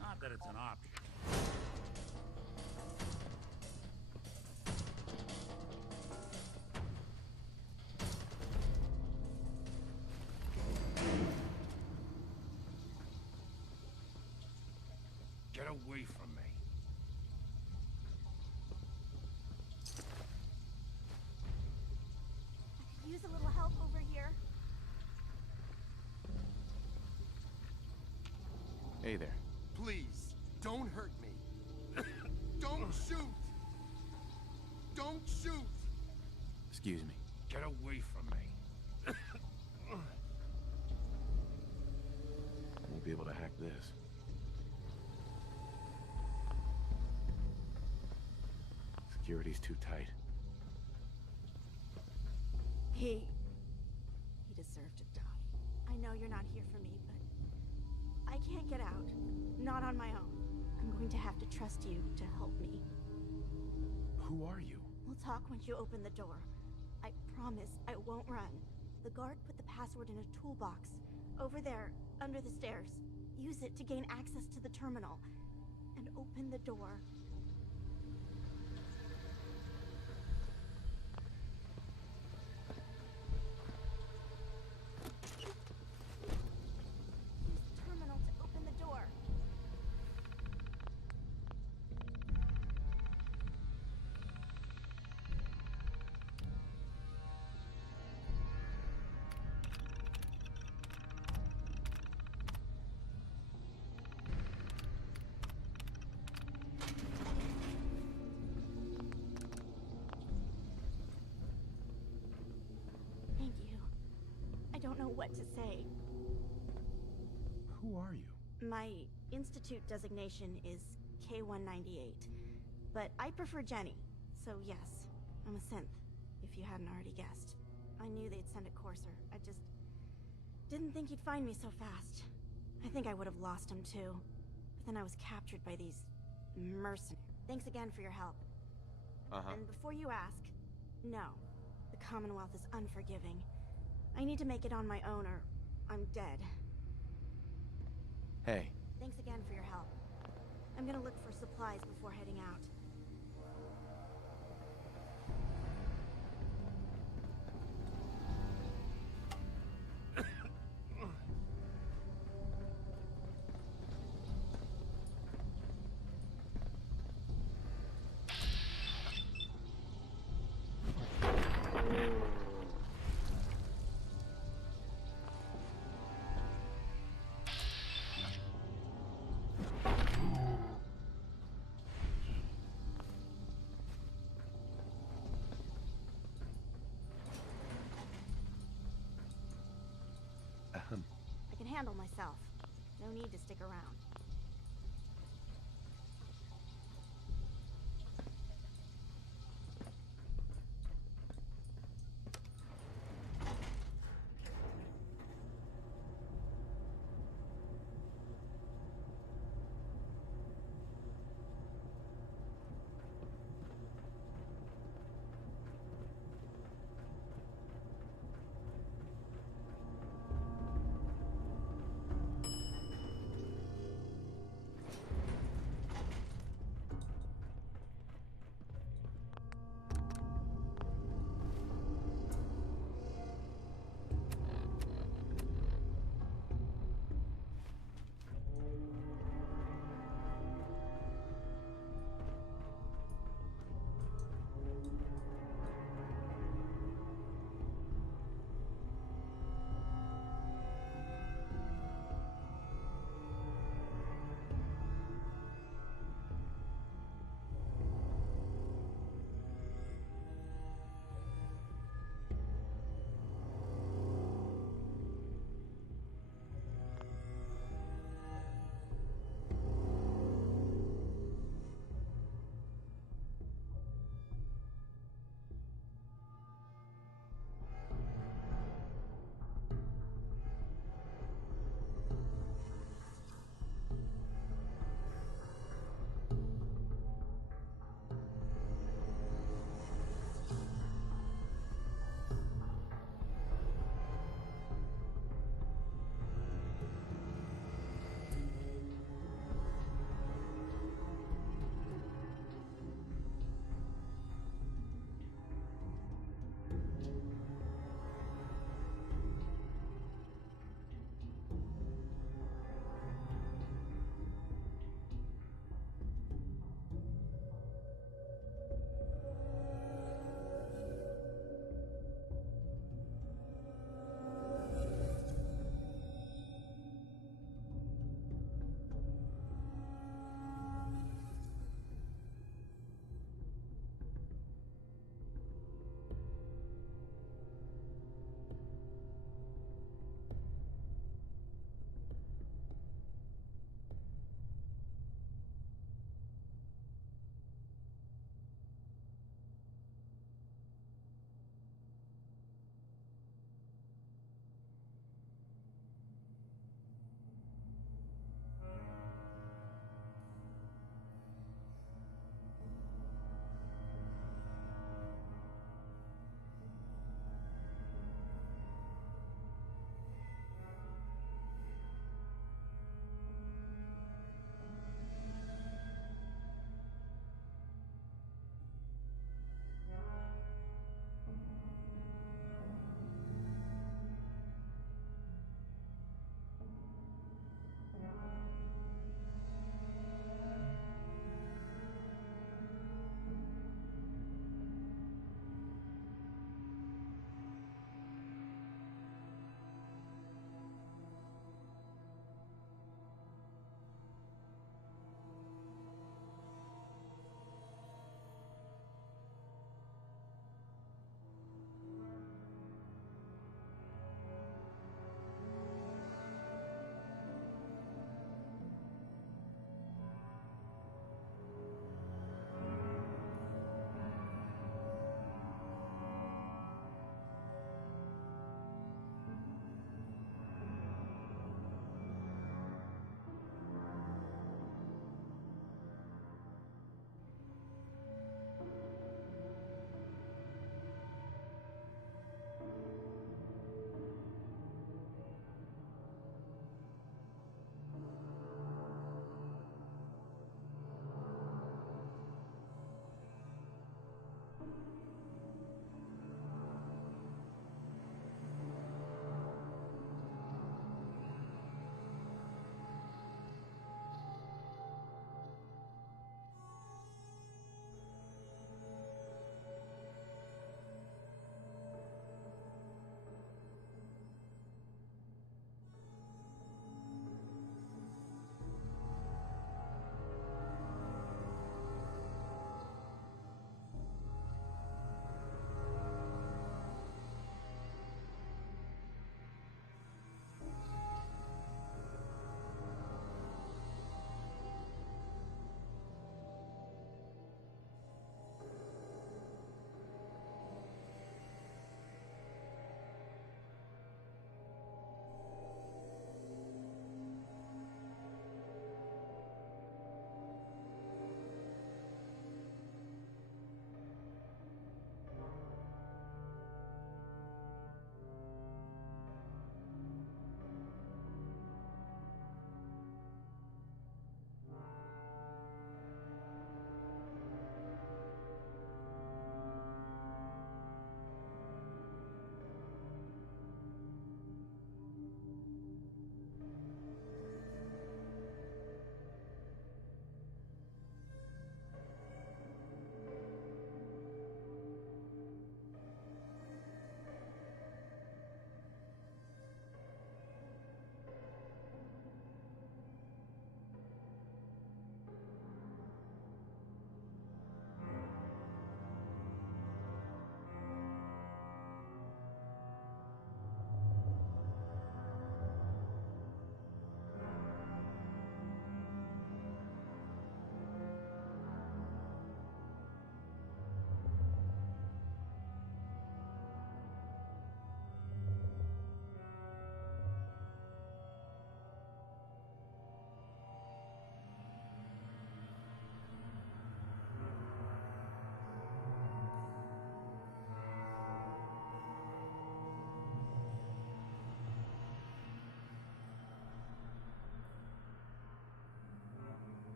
Not that it's an option. Get away from me. Use a little help over here. Hey there. Please, don't hurt me. Don't shoot! Don't shoot! Excuse me. Get away from me. Won't be able to hack this. Security's too tight. He deserved to die. I know you're not here for me, but I can't get out. Not on my own. I'm going to have to trust you to help me. Who are you? We'll talk once you open the door. I promise I won't run. The guard put the password in a toolbox. Over there, under the stairs. Use it to gain access to the terminal. And open the door. Use the terminal to open the door. Thank you. I don't know what to say. Who are you? My institute designation is K-198, but I prefer Jenny, so yes, I'm a synth, if you hadn't already guessed. I knew they'd send a courser. I just didn't think he'd find me so fast. I think I would have lost him too, but then I was captured by these mercenaries. Thanks again for your help. And before you ask, no, the Commonwealth is unforgiving. I need to make it on my own or I'm dead. Hey. Thanks again for your help. I'm gonna look for supplies before heading out. I can handle myself. No need to stick around.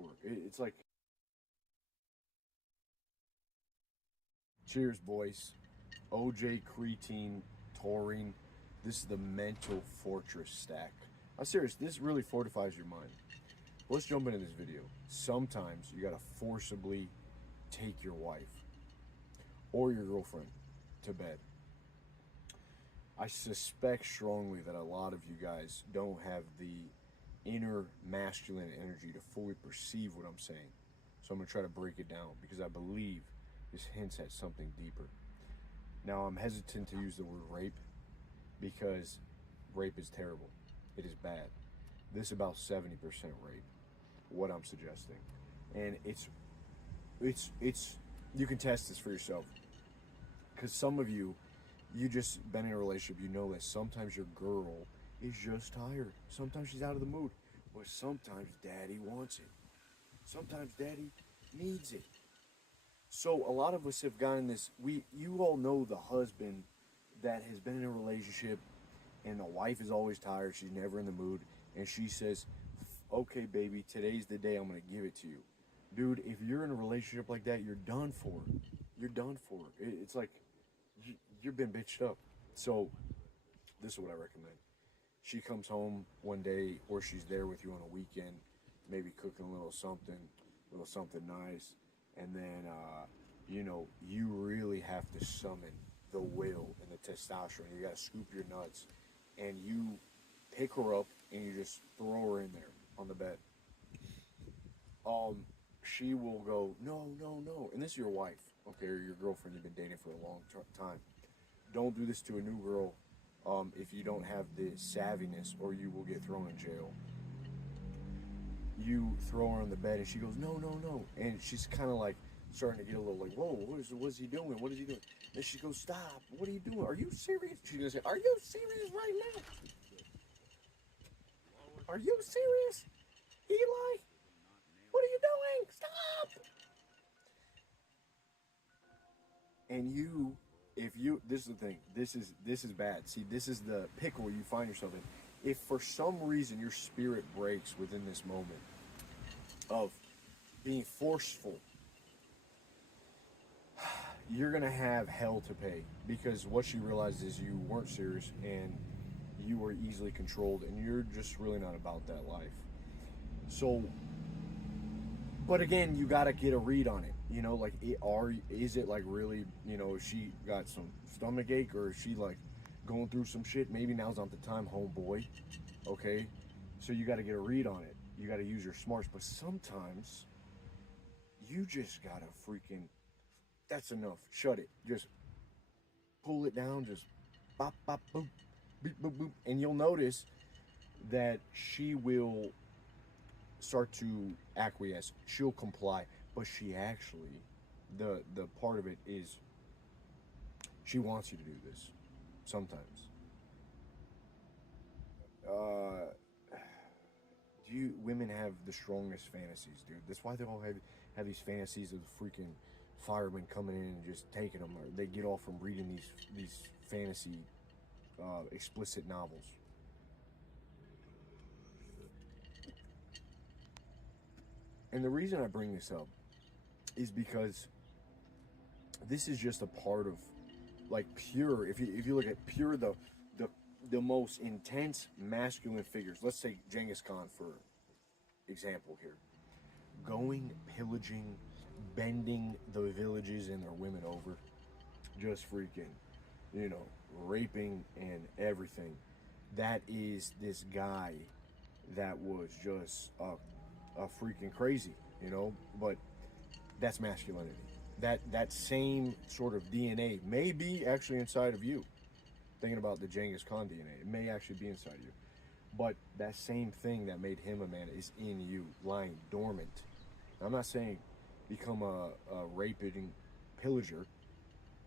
for her. It's like, cheers, boys. OJ, creatine, taurine. This is the mental fortress stack. I'm serious, this really fortifies your mind. Let's jump into this video. Sometimes you gotta forcibly take your wife or your girlfriend to bed. I suspect strongly that a lot of you guys don't have the inner masculine energy to fully perceive what I'm saying. So I'm gonna try to break it down because I believe this hints at something deeper. Now, I'm hesitant to use the word rape because rape is terrible. It is bad. This is about 70% rape, what I'm suggesting. And it's you can test this for yourself. Because some of you just been in a relationship, you know that sometimes your girl is just tired. Sometimes she's out of the mood. But sometimes daddy wants it. Sometimes daddy needs it. So a lot of us have gotten this, you all know the husband that has been in a relationship and the wife is always tired, she's never in the mood, and she says, okay baby, today's the day I'm gonna give it to you. Dude, if you're in a relationship like that, you're done for. You're done for. It's like, you've been bitched up. So, this is what I recommend. She comes home one day, or she's there with you on a weekend, maybe cooking a little something nice, and then, you know, you really have to summon the will and the testosterone. You gotta scoop your nuts, and you pick her up, and you just throw her in there on the bed. She will go, no, and this is your wife, okay, or your girlfriend you've been dating for a long time. Don't do this to a new girl if you don't have the savviness, or you will get thrown in jail. You throw her on the bed, and she goes, no, and she's kind of like starting to get a little like, whoa, what is he doing? What is he doing? And she goes, stop, what are you doing? Are you serious? She's gonna say, are you serious right now? Are you serious? Eli? What are you doing? Stop! And this is the thing. This is bad. See, this is the pickle you find yourself in. If for some reason your spirit breaks within this moment of being forceful, you're gonna have hell to pay, because what she realized is you weren't serious and you were easily controlled, and you're just really not about that life. So, but again, you gotta get a read on it. You know, like, is it like really, you know, she got some stomach ache, or is she like going through some shit? Maybe now's not the time, homeboy. Okay, so you gotta get a read on it. You gotta use your smarts. But sometimes you just gotta freaking, that's enough. Shut it. Just pull it down. Just bop, bop, boop, boop, boop, boop. And you'll notice that she will start to acquiesce. She'll comply. But she actually, the part of it is, she wants you to do this. Sometimes. Women have the strongest fantasies, dude. That's why they all have these fantasies of freaking firemen coming in and just taking them. Or they get off from reading these fantasy, explicit novels. And the reason I bring this up is because this is just a part of, like, pure, if you look at pure, the most intense masculine figures. Let's take Genghis Khan for example here. Going, pillaging, bending the villages and their women over, just freaking, you know, raping and everything. That is this guy that was just a freaking crazy, you know, but that's masculinity. That same sort of DNA may be actually inside of you. Thinking about the Genghis Khan DNA, it may actually be inside of you. But that same thing that made him a man is in you, lying dormant. I'm not saying become a raping pillager.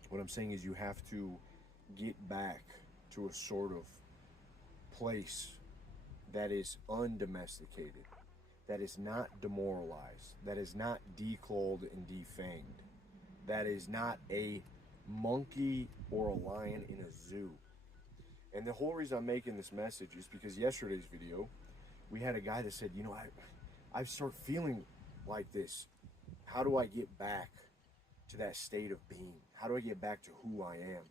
What I'm saying is you have to get back to a sort of place that is undomesticated, that is not demoralized, that is not declawed and defanged, that is not a monkey or a lion in a zoo. And the whole reason I'm making this message is because yesterday's video, we had a guy that said, you know, I start feeling like this? How do I get back to that state of being? How do I get back to who I am?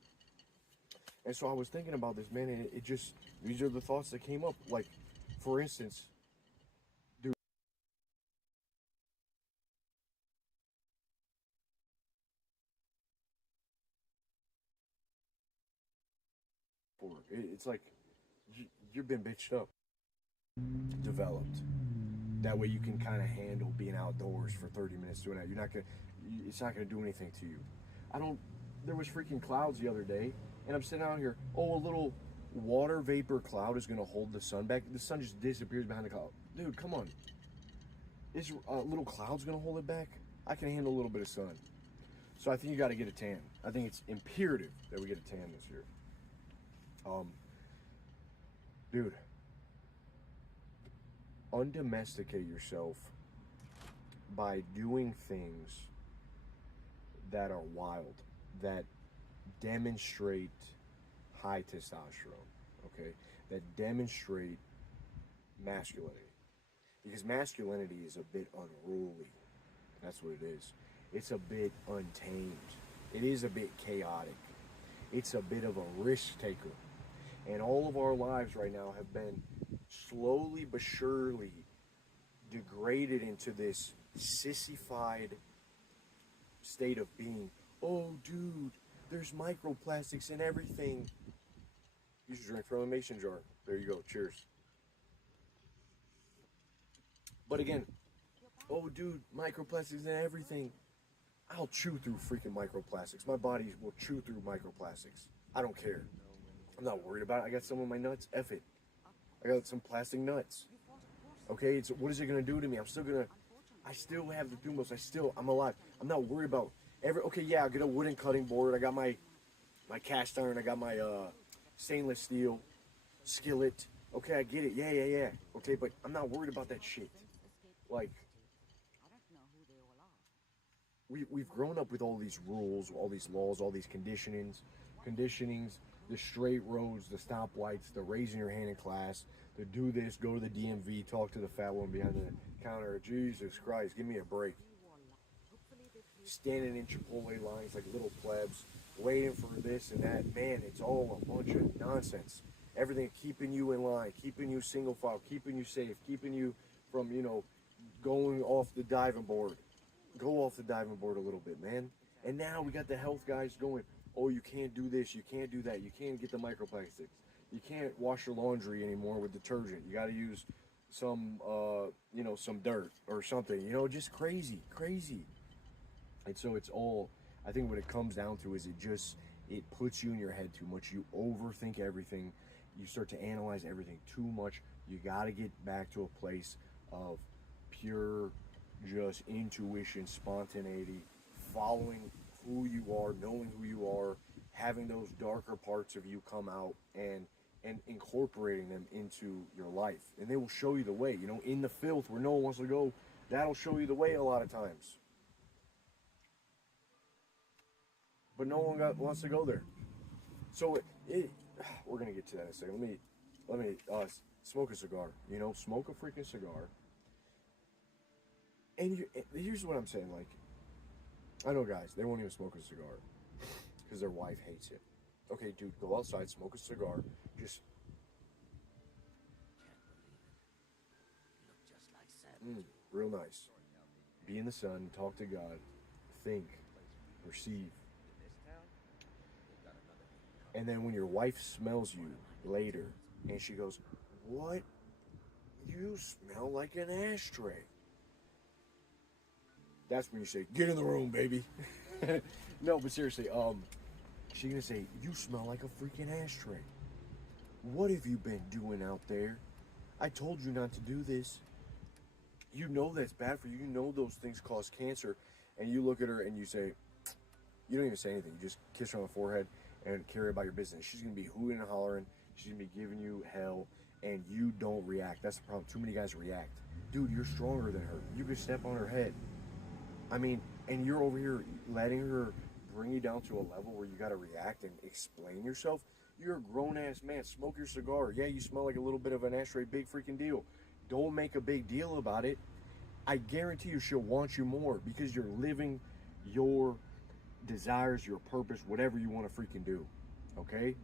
And so I was thinking about this, man, and it just, these are the thoughts that came up. Like, for instance, dude, it's like you've been bitched up, developed. That way you can kind of handle being outdoors for 30 minutes doing that. It's not gonna do anything to you. There was freaking clouds the other day, and I'm sitting out here, oh, a little water vapor cloud is gonna hold the sun back. The sun just disappears behind the cloud. Dude, come on. Is a little cloud's gonna hold it back? I can handle a little bit of sun. So I think you gotta get a tan. I think it's imperative that we get a tan this year. Dude, undomesticate yourself by doing things that are wild, that demonstrate high testosterone, okay? That demonstrate masculinity. Because masculinity is a bit unruly. That's what it is. It's a bit untamed. It is a bit chaotic. It's a bit of a risk taker. And all of our lives right now have been slowly but surely degraded into this sissified state of being. Oh, dude, there's microplastics in everything. You should drink from a mason jar. There you go. Cheers. But again, oh, dude, microplastics in everything. I'll chew through freaking microplastics. My body will chew through microplastics. I don't care. I'm not worried about it. I got some of my nuts. F it. I got some plastic nuts. Okay, what is it gonna do to me? I still have the thumos. I'm alive. I'm not worried about okay, yeah, I'll get a wooden cutting board. I got my cast iron. I got my stainless steel skillet. Okay, I get it. Yeah. Okay, but I'm not worried about that shit. Like, we've grown up with all these rules, all these laws, all these conditionings, the straight roads, the stoplights, the raising your hand in class, the do this, go to the DMV, talk to the fat woman behind the counter. Jesus Christ, give me a break. Standing in Chipotle lines like little plebs, waiting for this and that. Man, it's all a bunch of nonsense. Everything keeping you in line, keeping you single file, keeping you safe, keeping you from, going off the diving board. Go off the diving board a little bit, man. And now we got the health guys going, oh, you can't do this, you can't do that, you can't get the microplastics, you can't wash your laundry anymore with detergent, you got to use some dirt or something, just crazy. And so it's all, I think what it comes down to is it puts you in your head too much. You overthink everything. You start to analyze everything too much. You got to get back to a place of pure just intuition, spontaneity, following who you are, knowing who you are, having those darker parts of you come out and incorporating them into your life. And they will show you the way, in the filth where no one wants to go. That'll show you the way a lot of times. But no one wants to go there. So we're going to get to that in a second. Let me smoke a cigar, smoke a freaking cigar. And here's what I'm saying, like, I know guys, they won't even smoke a cigar because their wife hates it. Okay, dude, go outside, smoke a cigar, just... real nice. Be in the sun, talk to God, think, perceive. And then when your wife smells you later, and she goes, what? You smell like an ashtray. That's when you say, get in the room, baby. No, but seriously, she's gonna say, you smell like a freaking ashtray. What have you been doing out there? I told you not to do this. You know that's bad for you. You know those things cause cancer. And you look at her and you say, you don't even say anything. You just kiss her on the forehead and carry about your business. She's gonna be hooting and hollering. She's gonna be giving you hell, and you don't react. That's the problem. Too many guys react. Dude, you're stronger than her. You can step on her head. I mean, and you're over here letting her bring you down to a level where you got to react and explain yourself. You're a grown-ass man. Smoke your cigar. Yeah, you smell like a little bit of an ashtray. Big freaking deal. Don't make a big deal about it. I guarantee you she'll want you more because you're living your desires, your purpose, whatever you want to freaking do. Okay?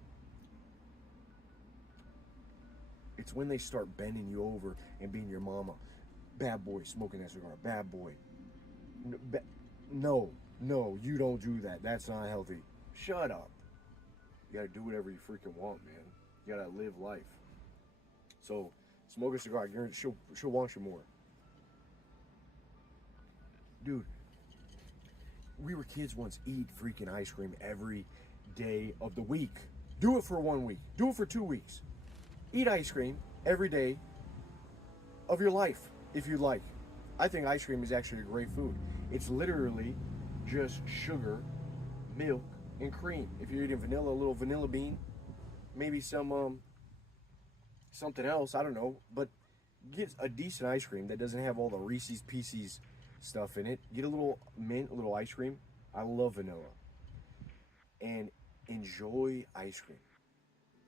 It's when they start bending you over and being your mama. Bad boy, smoking that cigar. Bad boy. No, you don't do that. That's not healthy. Shut up. You gotta do whatever you freaking want, man. You gotta live life. So, smoke a cigar. She'll want you more. Dude, we were kids once. Eat freaking ice cream every day of the week. Do it for 1 week. Do it for 2 weeks. Eat ice cream every day of your life, if you like. I think ice cream is actually a great food. It's literally just sugar, milk, and cream. If you're eating vanilla, a little vanilla bean, maybe some something else, I don't know. But get a decent ice cream that doesn't have all the Reese's Pieces stuff in it. Get a little mint, a little ice cream. I love vanilla. And enjoy ice cream.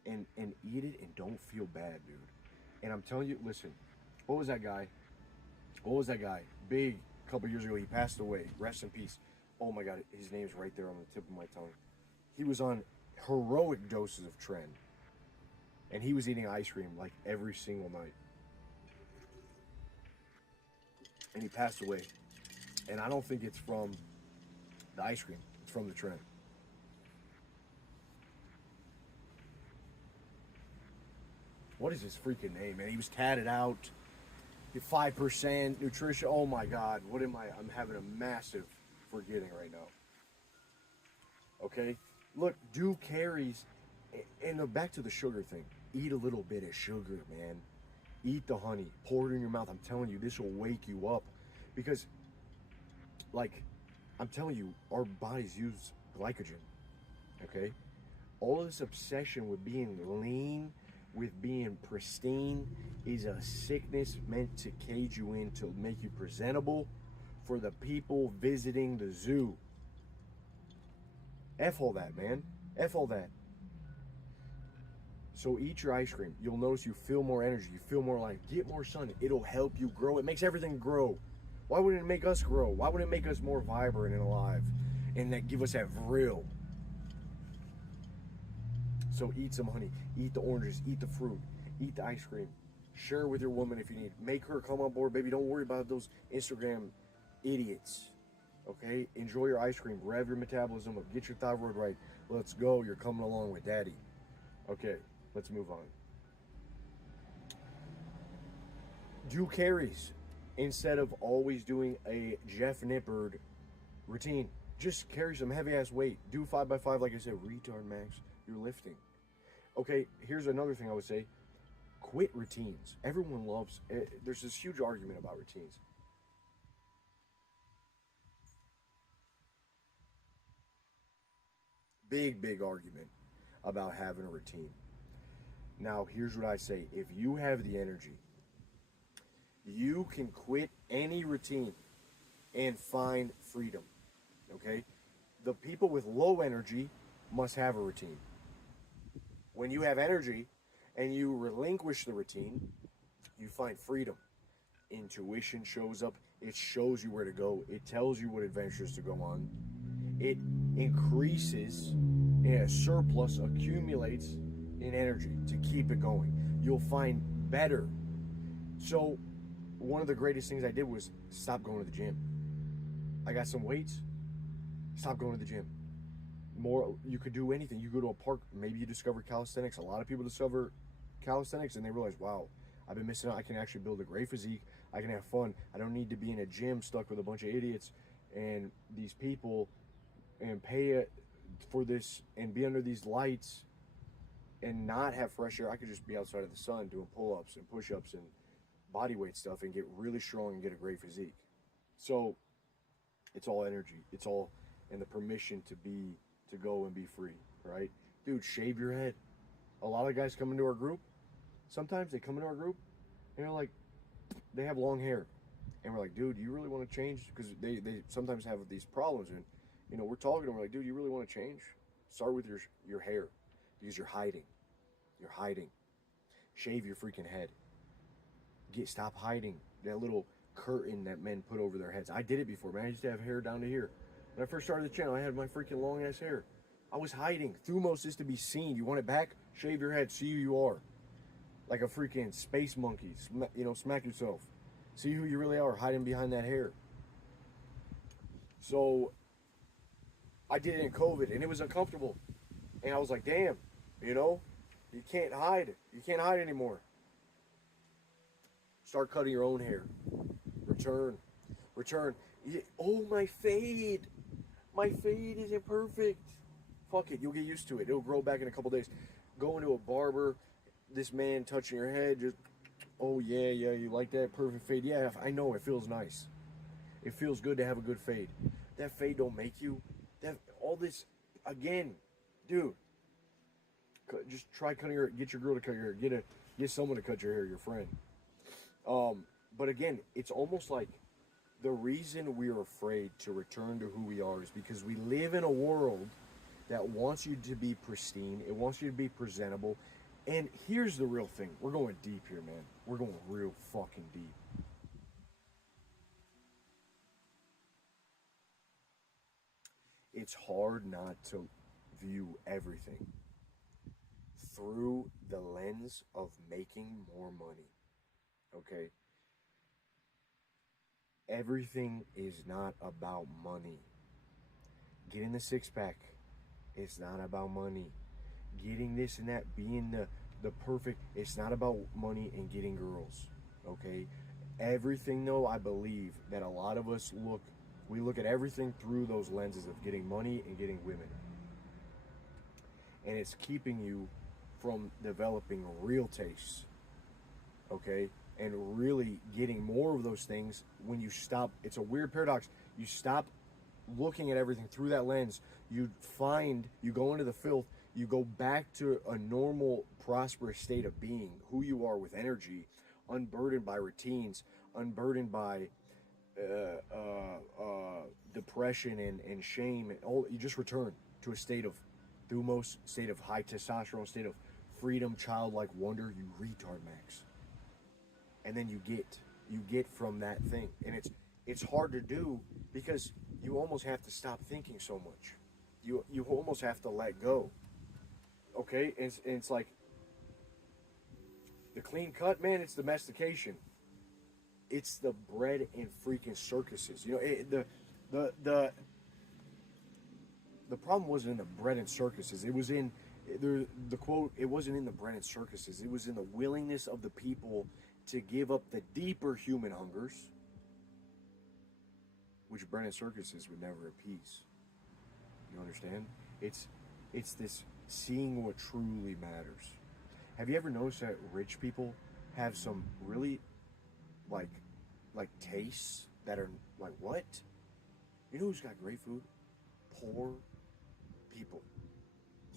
And eat it and don't feel bad, dude. And I'm telling you, listen, what was that guy? Big, a couple years ago, he passed away. Rest in peace. Oh my God, his name's right there on the tip of my tongue. He was on heroic doses of Tren. And he was eating ice cream like every single night. And he passed away. And I don't think it's from the ice cream. It's from the Tren. What is his freaking name, man? He was tatted out. 5% nutrition. Oh my God. What am I? I'm having a massive forgetting right now. Okay? Look, do carries. And back to the sugar thing. Eat a little bit of sugar, man. Eat the honey. Pour it in your mouth. I'm telling you, this will wake you up. Because, like, I'm telling you, our bodies use glycogen. Okay? All this obsession with being lean, with being pristine, is a sickness meant to cage you in, to make you presentable for the people visiting the zoo. F all that, man. F all that. So eat your ice cream. You'll notice you feel more energy. You feel more life. Get more sun. It'll help you grow. It makes everything grow. Why wouldn't it make us grow? Why wouldn't it make us more vibrant and alive? And that give us that vril. So eat some honey. Eat the oranges. Eat the fruit. Eat the ice cream. Share with your woman if you need. Make her come on board, baby. Don't worry about those Instagram idiots. Okay? Enjoy your ice cream. Rev your metabolism up. Get your thyroid right. Let's go. You're coming along with daddy. Okay. Let's move on. Do carries instead of always doing a Jeff Nippard routine. Just carry some heavy ass weight. Do 5x5 like I said. Retard max. You're lifting. Okay, here's another thing I would say. Quit routines. Everyone loves... there's this huge argument about routines. Big argument about having a routine. Now, here's what I say. If you have the energy, you can quit any routine and find freedom. Okay? The people with low energy must have a routine. When you have energy and you relinquish the routine, you find freedom. Intuition shows up. It shows you where to go. It tells you what adventures to go on. It increases, and a surplus accumulates in energy to keep it going. You'll find better. So one of the greatest things I did was stop going to the gym. I got some weights. Stop going to the gym. More, you could do anything. You go to a park, maybe you discover calisthenics. A lot of people discover calisthenics and they realize, wow, I've been missing out. I can actually build a great physique. I can have fun. I don't need to be in a gym stuck with a bunch of idiots and these people and pay it for this and be under these lights and not have fresh air. I could just be outside of the sun doing pull-ups and push-ups and body weight stuff and get really strong and get a great physique. So it's all energy. It's all in the permission to go and be free, right? Dude, shave your head. A lot of guys come into our group. Sometimes they come into our group and they're like, they have long hair. And we're like, dude, do you really want to change? Because they sometimes have these problems. And, you know, we're talking to them. We're like, dude, you really want to change? Start with your hair. Because you're hiding. You're hiding. Shave your freaking head. Stop hiding. That little curtain that men put over their heads. I did it before, man. I used to have hair down to here. When I first started the channel, I had my freaking long ass hair. I was hiding. Thumos is to be seen. You want it back? Shave your head. See who you are. Like a freaking space monkey. You know, smack yourself. See who you really are, hiding behind that hair. So, I did it in COVID, and it was uncomfortable. And I was like, damn, you know, you can't hide. You can't hide anymore. Start cutting your own hair. Return. Oh, my fade. My fade isn't perfect. Fuck it, you'll get used to it. It'll grow back in a couple days. Going to a barber, this man touching your head, just, oh yeah, you like that perfect fade? Yeah, I know, it feels nice. It feels good to have a good fade. That fade don't make you. All this, again, dude, just try cutting your hair. Get your girl to cut your hair. Get someone to cut your hair, your friend. But again, it's almost like the reason we're afraid to return to who we are is because we live in a world that wants you to be pristine. It wants you to be presentable. And here's the real thing. We're going deep here, man. We're going real fucking deep. It's hard not to view everything through the lens of making more money. Okay? Everything is not about money. Getting the six-pack, it's not about money. Getting this and that, being the perfect, it's not about money and getting girls. Okay? Everything, though, I believe that a lot of us we look at everything through those lenses of getting money and getting women. And it's keeping you from developing real tastes. Okay? And really getting more of those things when you stop. It's a weird paradox. You stop looking at everything through that lens. You go into the filth, you go back to a normal, prosperous state of being, who you are with energy, unburdened by routines, unburdened by depression and shame. You just return to a state of thumos, state of high testosterone, state of freedom, childlike wonder. You retard max. And then you get from that thing. And it's hard to do because you almost have to stop thinking so much. You almost have to let go. Okay? And it's like the clean cut, man, it's domestication. It's the bread and freaking circuses. You know, the problem wasn't in the bread and circuses. It was in the quote, it wasn't in the bread and circuses. It was in the willingness of the people to give up the deeper human hungers, which bread and circuses would never appease. You understand? It's this seeing what truly matters. Have you ever noticed that rich people have some really like tastes that are like, what? You know who's got great food? Poor people.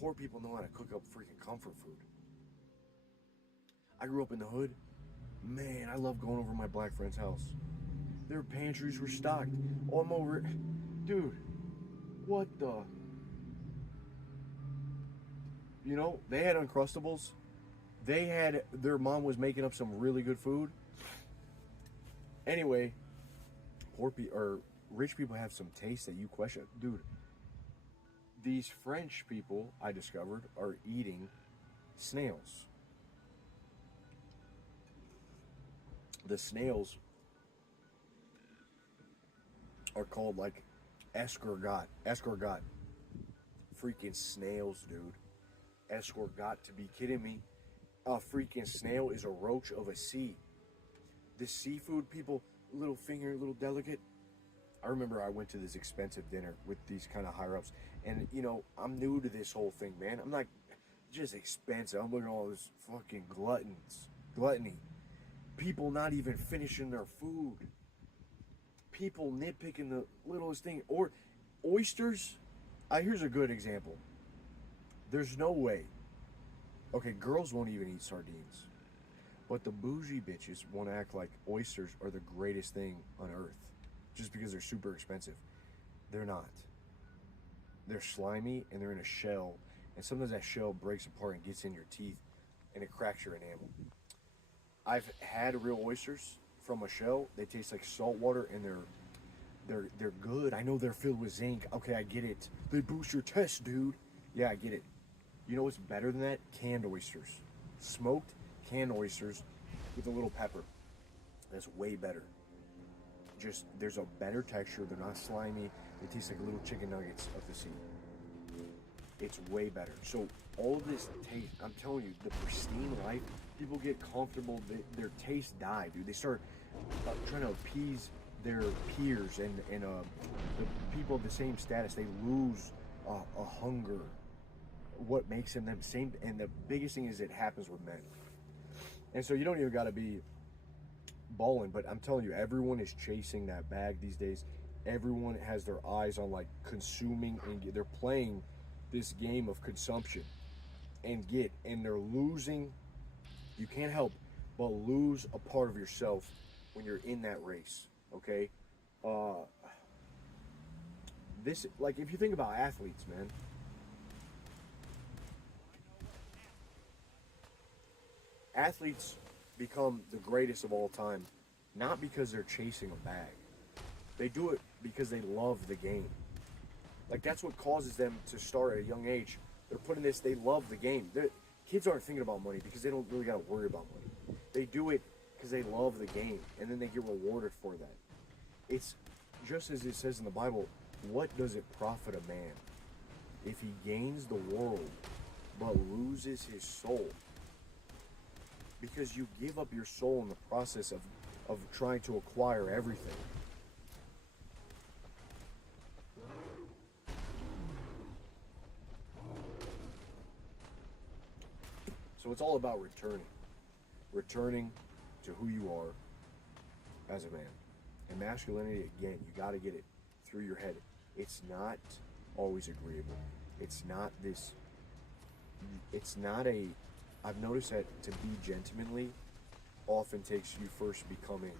Poor people know how to cook up freaking comfort food. I grew up in the hood. Man, I love going over to my black friend's house. Their pantries were stocked. Oh, I'm over it. Dude, what the? You know, they had Uncrustables. Their mom was making up some really good food. Anyway, rich people have some taste that you question. Dude, these French people, I discovered, are eating snails. The snails are called like escargot. Escargot. Freaking snails, dude. Escargot, to be kidding me. A freaking snail is a roach of a sea. The seafood people, little finger, little delicate. I remember I went to this expensive dinner with these kind of higher ups. And, you know, I'm new to this whole thing, man. I'm not just expensive. I'm looking at all this fucking gluttony. People not even finishing their food. People nitpicking the littlest thing. Or oysters. Here's a good example. There's no way. Okay, girls won't even eat sardines. But the bougie bitches want to act like oysters are the greatest thing on earth. Just because they're super expensive. They're not. They're slimy and they're in a shell. And sometimes that shell breaks apart and gets in your teeth. And it cracks your enamel. I've had real oysters. from a shell, they taste like salt water, and they're good. I know they're filled with zinc. Okay, I get it. They boost your test, dude. Yeah, I get it. You know what's better than that? Canned oysters. Smoked canned oysters with a little pepper. That's way better. Just, there's a better texture. They're not slimy. They taste like little chicken nuggets of the sea. It's way better. So all of this taste, I'm telling you, the pristine life, people get comfortable, their taste die, dude. They start trying to appease their peers and the people of the same status. They lose a hunger. What makes them same, and the biggest thing is it happens with men. And so you don't even got to be balling, but I'm telling you, everyone is chasing that bag these days. Everyone has their eyes on like consuming, and they're playing this game of consumption and they're losing. You can't help but lose a part of yourself when you're in that race. Okay, this, like, if you think about athletes, man, athletes become the greatest of all time not because they're chasing a bag. They do it because they love the game. Like, that's what causes them to start at a young age. They're putting this, they love the game. Kids aren't thinking about money because they don't really got to worry about money. They do it because they love the game, and then they get rewarded for that. It's just as it says in the Bible, what does it profit a man if he gains the world but loses his soul? Because you give up your soul in the process of trying to acquire everything. So it's all about returning to who you are as a man. And masculinity, again, you got to get it through your head. It's not always agreeable. It's not I've noticed that to be gentlemanly often takes you first becoming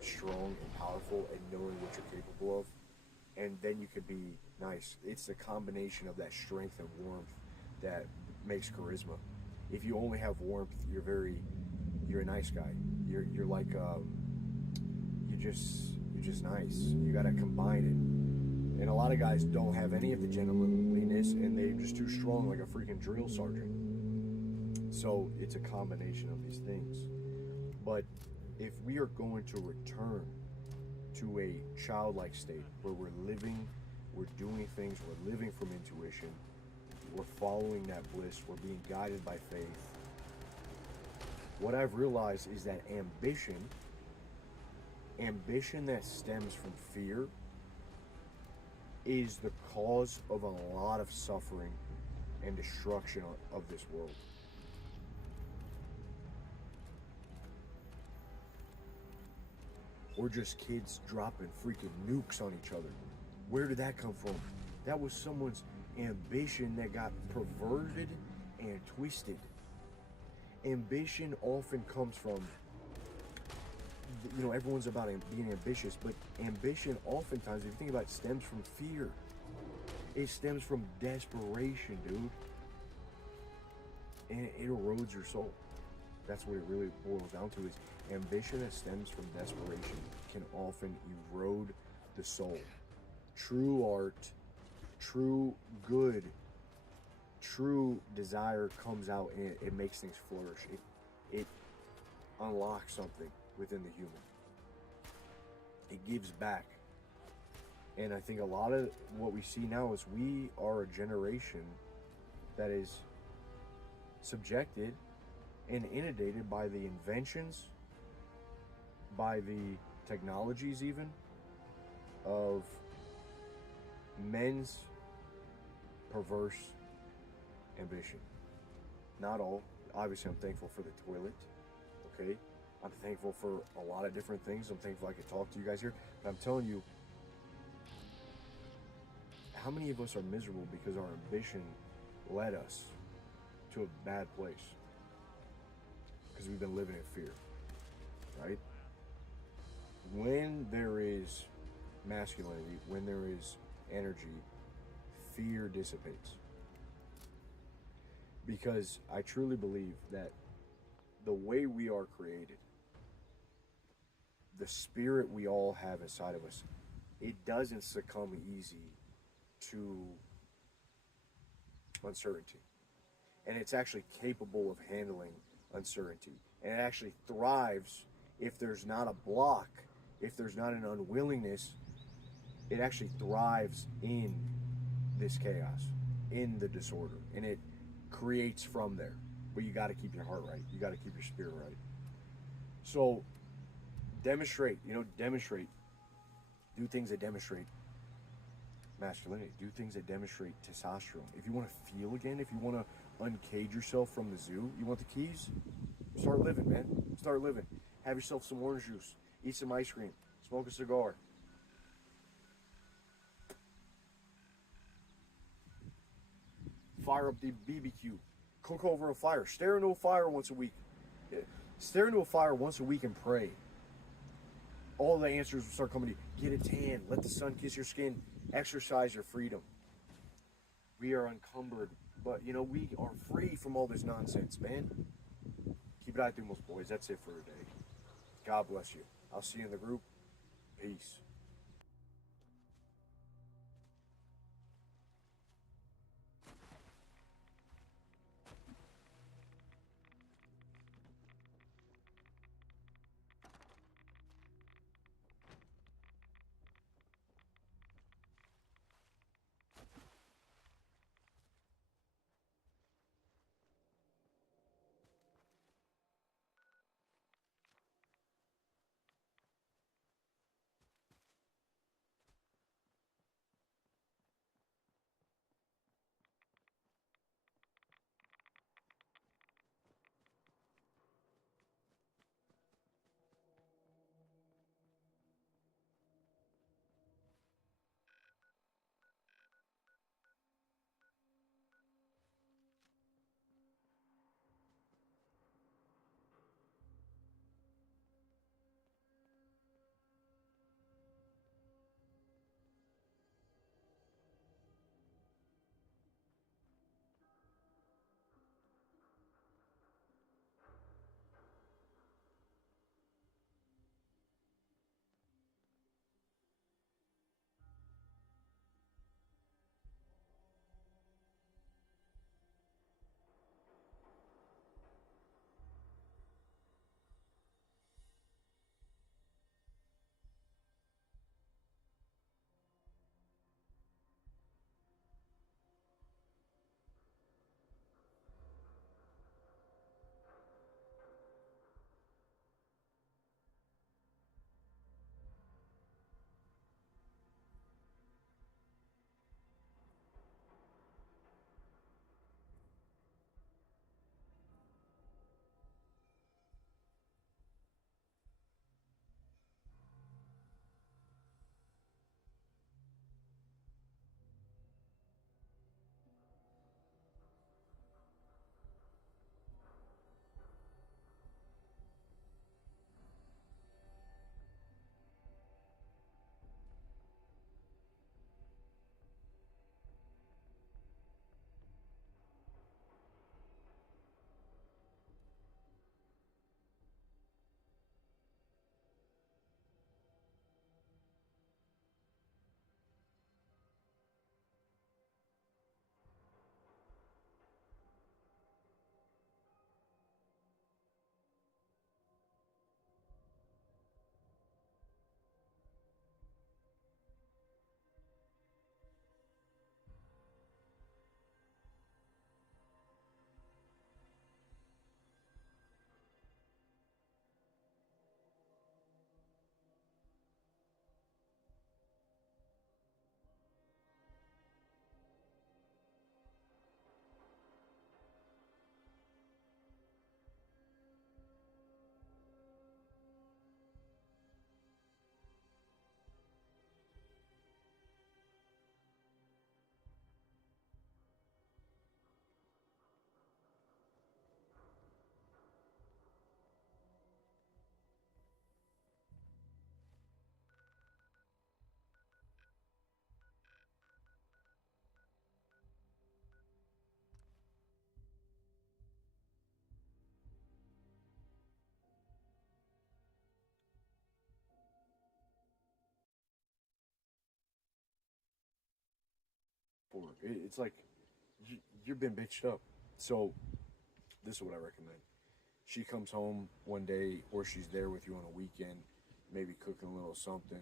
strong and powerful and knowing what you're capable of, and then you could be nice. It's a combination of that strength and warmth that makes charisma. If you only have warmth, you're a nice guy. You're like you're just nice. You gotta combine it. And a lot of guys don't have any of the gentlemanliness, and they're just too strong, like a freaking drill sergeant. So it's a combination of these things. But if we are going to return to a childlike state where we're living, we're doing things, we're living from intuition, we're following that bliss, we're being guided by faith, what I've realized is that ambition that stems from fear is the cause of a lot of suffering and destruction of this world. Or just kids dropping freaking nukes on each other. Where did that come from? That was someone's ambition that got perverted and twisted. Ambition often comes from, you know, everyone's about being ambitious, but ambition oftentimes, if you think about it, stems from fear. It stems from desperation, dude. And it erodes your soul. That's what it really boils down to, is ambition that stems from desperation can often erode the soul. True art, true good, true desire comes out and it makes things flourish. It unlocks something within the human. It gives back. And I think a lot of what we see now is we are a generation that is subjected and inundated by the inventions, by the technologies even, of men's perverse ambition. Not all. Obviously, I'm thankful for the toilet, okay? I'm thankful for a lot of different things. I'm thankful I could talk to you guys here. But I'm telling you, how many of us are miserable because our ambition led us to a bad place? Because we've been living in fear, right? When there is masculinity, when there is energy, fear dissipates. Because I truly believe that the way we are created the spirit we all have inside of us, it doesn't succumb easy to uncertainty. And it's actually capable of handling uncertainty. And it actually thrives if there's not a block, if there's not an unwillingness. It actually thrives in this chaos, in the disorder, and it creates from there. But you got to keep your heart right. You got to keep your spirit right. So demonstrate, demonstrate. Do things that demonstrate masculinity. Do things that demonstrate testosterone. If you want to feel again, if you want to uncage yourself from the zoo, you want the keys, start living, man. Start living. Have yourself some orange juice. Eat some ice cream. Smoke a cigar. Fire up the BBQ. Cook over a fire. Stare into a fire once a week. Stare into a fire once a week and pray. All the answers will start coming to you. Get a tan. Let the sun kiss your skin. Exercise your freedom. We are encumbered, but we are free from all this nonsense, man. Keep it out, Dumos boys. That's it for today. God bless you. I'll see you in the group. Peace. for. It's like you've been bitched up. So this is what I recommend. She comes home one day, or she's there with you on a weekend, maybe cooking a little something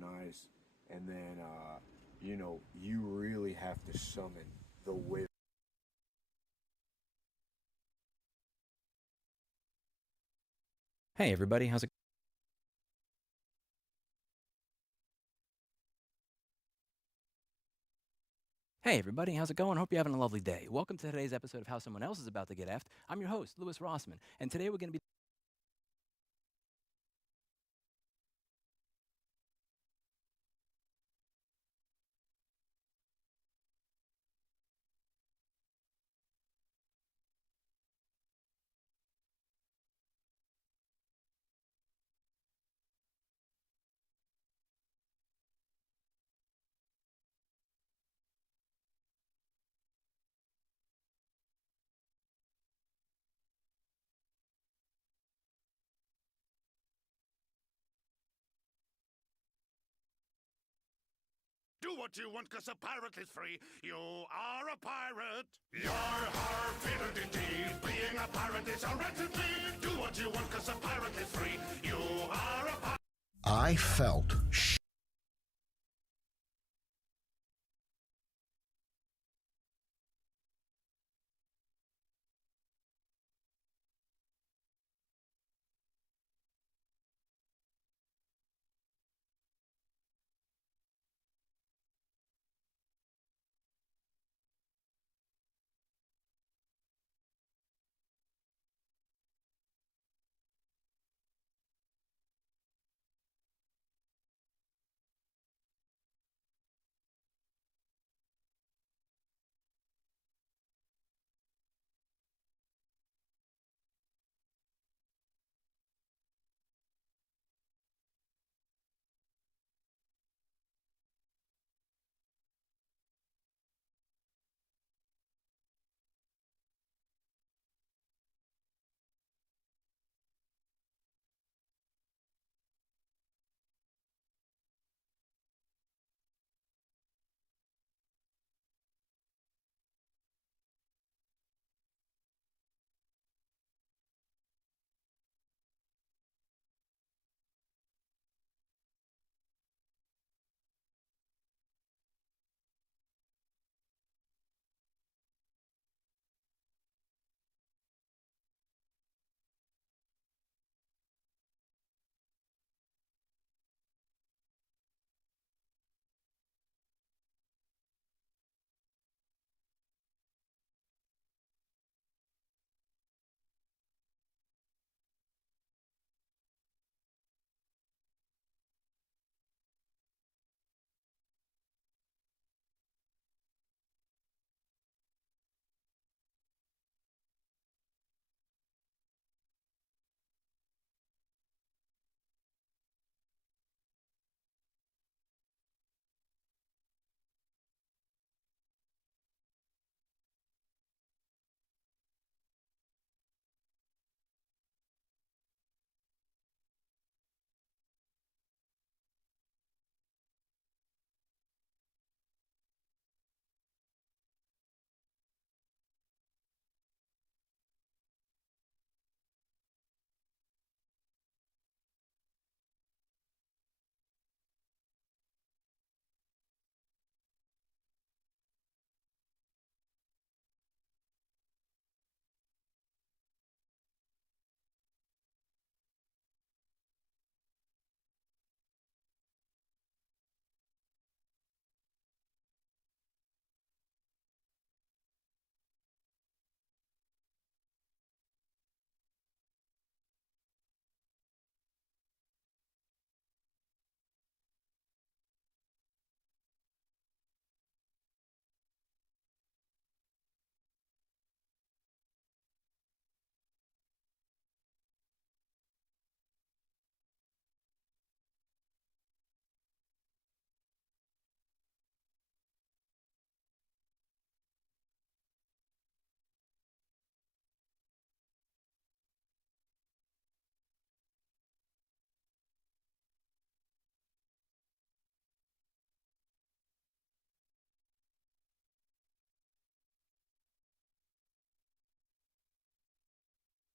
nice, and then you really have to summon the whip. Hey everybody, how's it? Hey everybody, how's it going? Hope you're having a lovely day. Welcome to today's episode of How Someone Else is About to Get Effed. I'm your host, Louis Rossman, and today we're going to be Do what you want, 'cause a pirate is free. You are a pirate. You're har, fiddle-dee-dee. Being a pirate is a rat-a-tee. Do what you want, 'cause a pirate is free. You are a pirate. I felt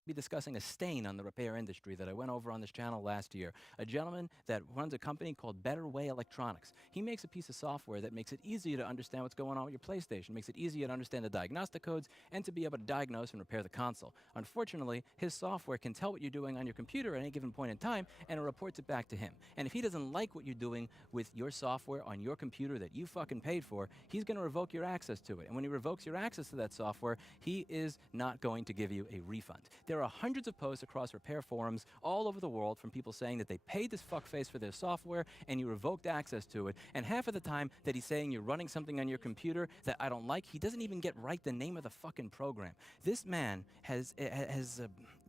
be discussing a stain on the repair industry that I went over on this channel last year. A gentleman that runs a company called Better Way Electronics. He makes a piece of software that makes it easier to understand what's going on with your PlayStation, makes it easier to understand the diagnostic codes, and to be able to diagnose and repair the console. Unfortunately, his software can tell what you're doing on your computer at any given point in time, and it reports it back to him. And if he doesn't like what you're doing with your software on your computer that you fucking paid for, he's going to revoke your access to it. And when he revokes your access to that software, he is not going to give you a refund. There are hundreds of posts across repair forums all over the world from people saying that they paid this fuckface for their software and you revoked access to it. And half of the time that he's saying you're running something on your computer that I don't like, he doesn't even get right the name of the fucking program. This man has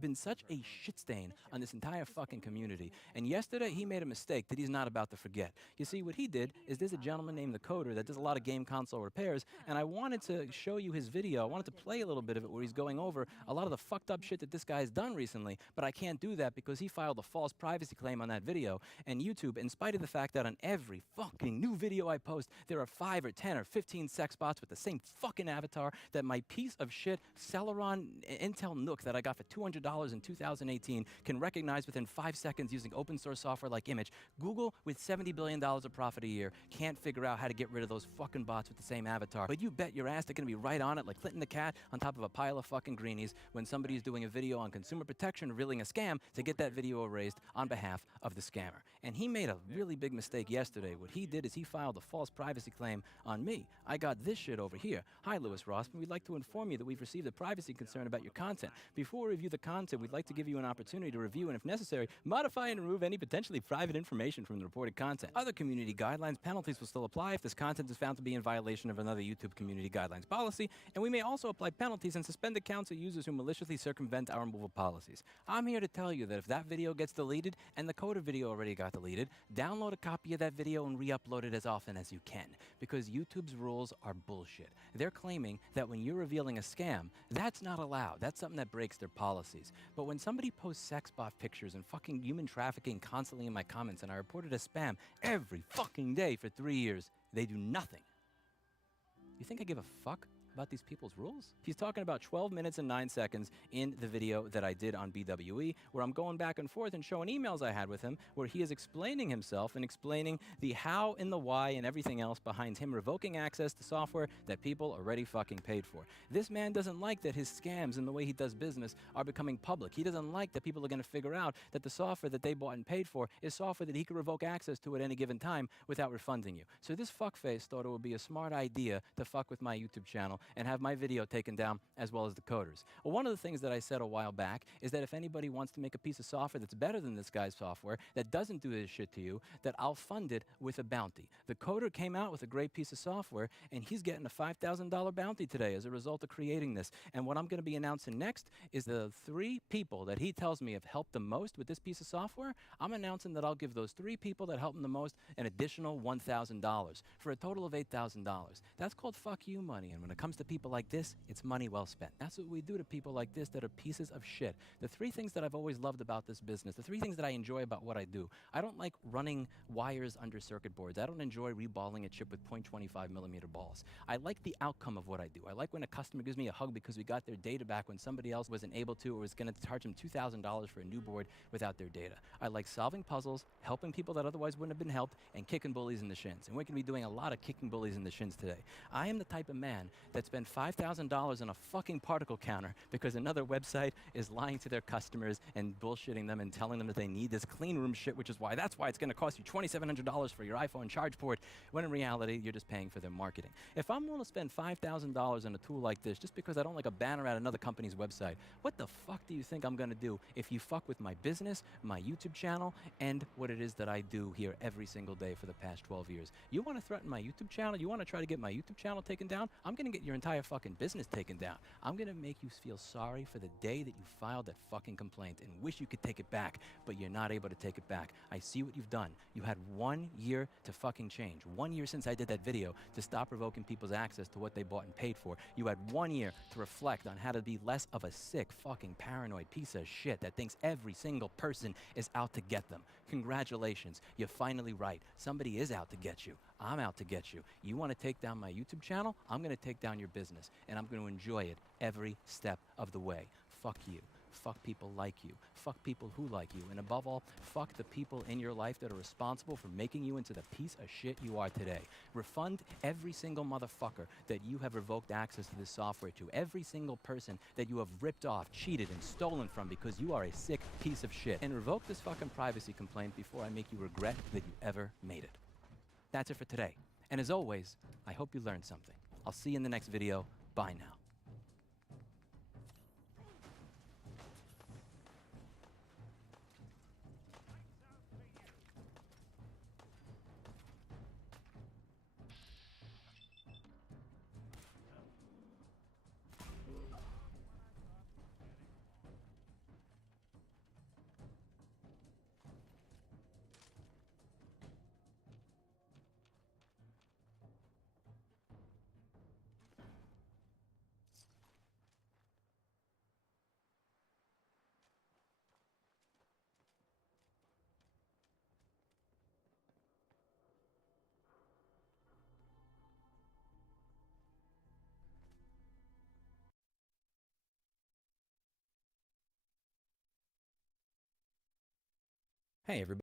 been such a shit stain on this entire fucking community. And yesterday he made a mistake that he's not about to forget. You see, what he did is there's a gentleman named The Coder that does a lot of game console repairs, and I wanted to show you his video. I wanted to play a little bit of it where he's going over a lot of the fucked up shit that this guy's done recently, but I can't do that because he filed a false privacy claim on that video. And YouTube, in spite of the fact that on every fucking new video I post, there are 5 or 10 or 15 sex bots with the same fucking avatar that my piece of shit Celeron Intel Nook that I got for $200 in 2018 can recognize within 5 seconds using open source software like Image. Google, with $70 billion of profit a year, can't figure out how to get rid of those fucking bots with the same avatar. But you bet your ass they're gonna be right on it like Clinton the Cat on top of a pile of fucking greenies when somebody's doing a video on consumer protection revealing a scam to get that video erased on behalf of the scammer. And he made a really big mistake yesterday. What he did is he filed a false privacy claim on me. I got this shit over here. Hi, Louis Rossman. We'd like to inform you that we've received a privacy concern about your content. Before we review the content, we'd like to give you an opportunity to review and, if necessary, modify and remove any potentially private information from the reported content. Other community guidelines penalties will still apply if this content is found to be in violation of another YouTube community guidelines policy, and we may also apply penalties and suspend accounts of users who maliciously circumvent our removal policies. I'm here to tell you that if that video gets deleted, and the Coder video already got deleted, download a copy of that video and re-upload it as often as you can, because YouTube's rules are bullshit. They're claiming that when you're revealing a scam, that's not allowed. That's something that breaks their policies. But when somebody posts sex bot pictures and fucking human trafficking constantly in my comments and I report it as spam every fucking day for 3 years, they do nothing. You think I give a fuck about these people's rules? He's talking about 12 minutes and 9 seconds in the video that I did on BWE, where I'm going back and forth and showing emails I had with him, where he is explaining himself and explaining the how and the why and everything else behind him revoking access to software that people already fucking paid for. This man doesn't like that his scams and the way he does business are becoming public. He doesn't like that people are going to figure out that the software that they bought and paid for is software that he could revoke access to at any given time without refunding you. So this fuckface thought it would be a smart idea to fuck with my YouTube channel and have my video taken down as well as the Coders. Well, one of the things that I said a while back is that if anybody wants to make a piece of software that's better than this guy's software, that doesn't do this shit to you, that I'll fund it with a bounty. The Coder came out with a great piece of software, and he's getting a $5,000 bounty today as a result of creating this. And what I'm going to be announcing next is the 3 people that he tells me have helped the most with this piece of software. I'm announcing that I'll give those 3 people that helped him the most an additional $1,000 for a total of $8,000. That's called fuck you money. And when it comes to people like this, it's money well spent. That's what we do to people like this that are pieces of shit. The 3 things that I've always loved about this business, the 3 things that I enjoy about what I do. I don't like running wires under circuit boards. I don't enjoy reballing a chip with .25mm balls. I like the outcome of what I do. I like when a customer gives me a hug because we got their data back when somebody else wasn't able to or was going to charge them $2,000 for a new board without their data. I like solving puzzles, helping people that otherwise wouldn't have been helped, and kicking bullies in the shins. And we're going to be doing a lot of kicking bullies in the shins today. I am the type of man that spent $5,000 on a fucking particle counter because another website is lying to their customers and bullshitting them and telling them that they need this clean room shit, which is why that's why it's going to cost you $2,700 for your iPhone charge port, when in reality, you're just paying for their marketing. If I'm willing to spend $5,000 on a tool like this just because I don't like a banner at another company's website, what the fuck do you think I'm going to do if you fuck with my business, my YouTube channel, and what it is that I do here every single day for the past 12 years? You want to threaten my YouTube channel? You want to try to get my YouTube channel taken down? I'm going to get your entire fucking business taken down. I'm going to make you feel sorry for the day that you filed that fucking complaint and wish you could take it back, but you're not able to take it back. I see what you've done. You had 1 year to fucking change. 1 year since I did that video to stop revoking people's access to what they bought and paid for. You had 1 year to reflect on how to be less of a sick, fucking paranoid piece of shit that thinks every single person is out to get them. Congratulations. You're finally right. Somebody is out to get you. I'm out to get you. You want to take down my YouTube channel? I'm going to take down your business, and I'm going to enjoy it every step of the way. Fuck you. fuck people like you, fuck people who like you, and above all, fuck the people in your life that are responsible for making you into the piece of shit you are today. Refund every single motherfucker that you have revoked access to this software to, every single person that you have ripped off, cheated, and stolen from because you are a sick piece of shit. And revoke this fucking privacy complaint before I make you regret that you ever made it. That's it for today. And as always, I hope you learned something. I'll see you in the next video. Bye now. Hey, everybody.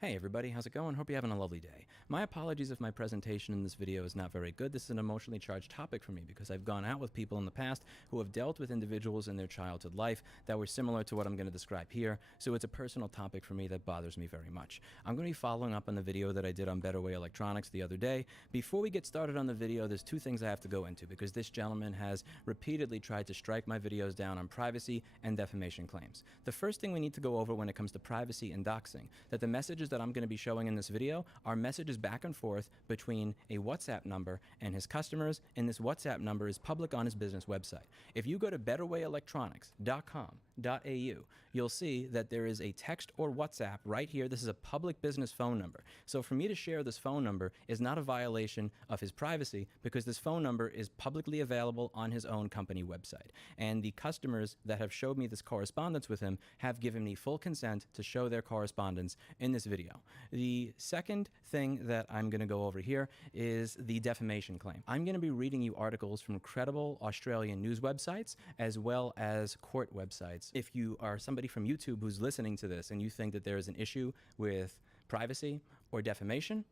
Hey everybody, how's it going? Hope you're having a lovely day. My apologies if my presentation in this video is not very good. This is an emotionally charged topic for me because I've gone out with people in the past who have dealt with individuals in their childhood life that were similar to what I'm going to describe here, so it's a personal topic for me that bothers me very much. I'm going to be following up on the video that I did on Better Way Electronics the other day. Before we get started on the video, there's two things I have to go into because this gentleman has repeatedly tried to strike my videos down on privacy and defamation claims. The first thing we need to go over when it comes to privacy and doxing, that the messages that I'm going to be showing in this video are messages back and forth between a WhatsApp number and his customers, and this WhatsApp number is public on his business website. If you go to betterwayelectronics.com.au, you'll see that there is a text or WhatsApp right here. This is a public business phone number. So for me to share this phone number is not a violation of his privacy because this phone number is publicly available on his own company website. And the customers that have showed me this correspondence with him have given me full consent to show their correspondence in this video. The second thing that I'm going to go over here is the defamation claim. I'm going to be reading you articles from credible Australian news websites as well as court websites. If you are somebody from YouTube who's listening to this and you think that there is an issue with privacy or defamation,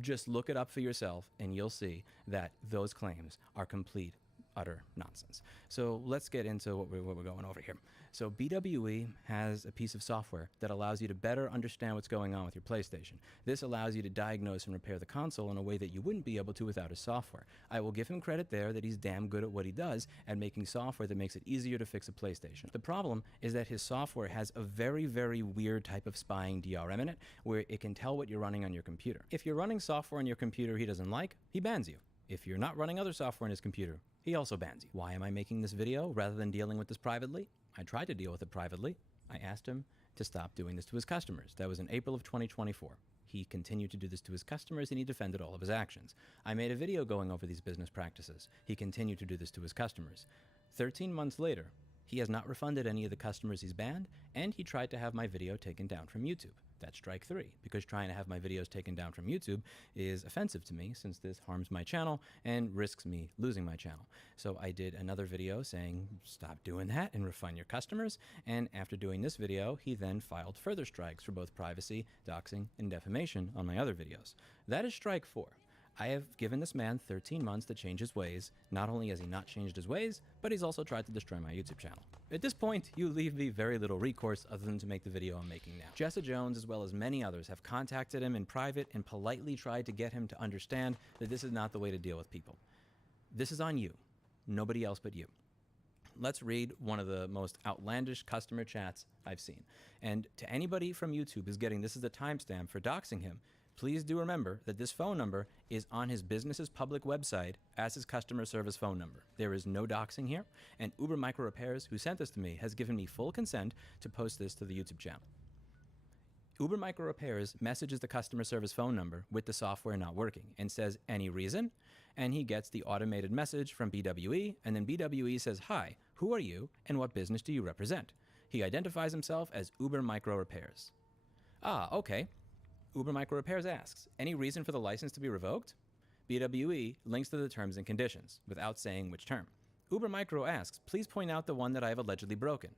just look it up for yourself and you'll see that those claims are complete, utter nonsense. So let's get into what we're going over here. So BWE has a piece of software that allows you to better understand what's going on with your PlayStation. This allows you to diagnose and repair the console in a way that you wouldn't be able to without his software. I will give him credit there that he's damn good at what he does at making software that makes it easier to fix a PlayStation. The problem is that his software has a very, very weird type of spying DRM in it where it can tell what you're running on your computer. If you're running software on your computer he doesn't like, he bans you. If you're not running other software on his computer, he also bans you. Why am I making this video rather than dealing with this privately? I tried to deal with it privately. I asked him to stop doing this to his customers. That was in April of 2024. He continued to do this to his customers and he defended all of his actions. I made a video going over these business practices. He continued to do this to his customers. 13 months later, he has not refunded any of the customers he's banned, and he tried to have my video taken down from YouTube. That's strike 3, because trying to have my videos taken down from YouTube is offensive to me since this harms my channel and risks me losing my channel. So I did another video saying, stop doing that and refund your customers. And after doing this video, he then filed further strikes for both privacy, doxing, and defamation on my other videos. That is strike 4. I have given this man 13 months to change his ways. Not only has he not changed his ways, but he's also tried to destroy my YouTube channel. At this point, you leave me very little recourse other than to make the video I'm making now. Jessa Jones, as well as many others, have contacted him in private and politely tried to get him to understand that this is not the way to deal with people. This is on you, nobody else but you. Let's read one of the most outlandish customer chats I've seen. And to anybody from YouTube who's getting this is the timestamp for doxing him, please do remember that this phone number is on his business's public website as his customer service phone number. There is no doxing here, and Uber Micro Repairs, who sent this to me, has given me full consent to post this to the YouTube channel. Uber Micro Repairs messages the customer service phone number with the software not working and says, any reason? And he gets the automated message from BWE, and then BWE says, hi, who are you, and what business do you represent? He identifies himself as Uber Micro Repairs. Ah, okay. Uber Micro Repairs asks, any reason for the license to be revoked? BWE links to the terms and conditions, without saying which term. Uber Micro asks, please point out the one that I have allegedly broken.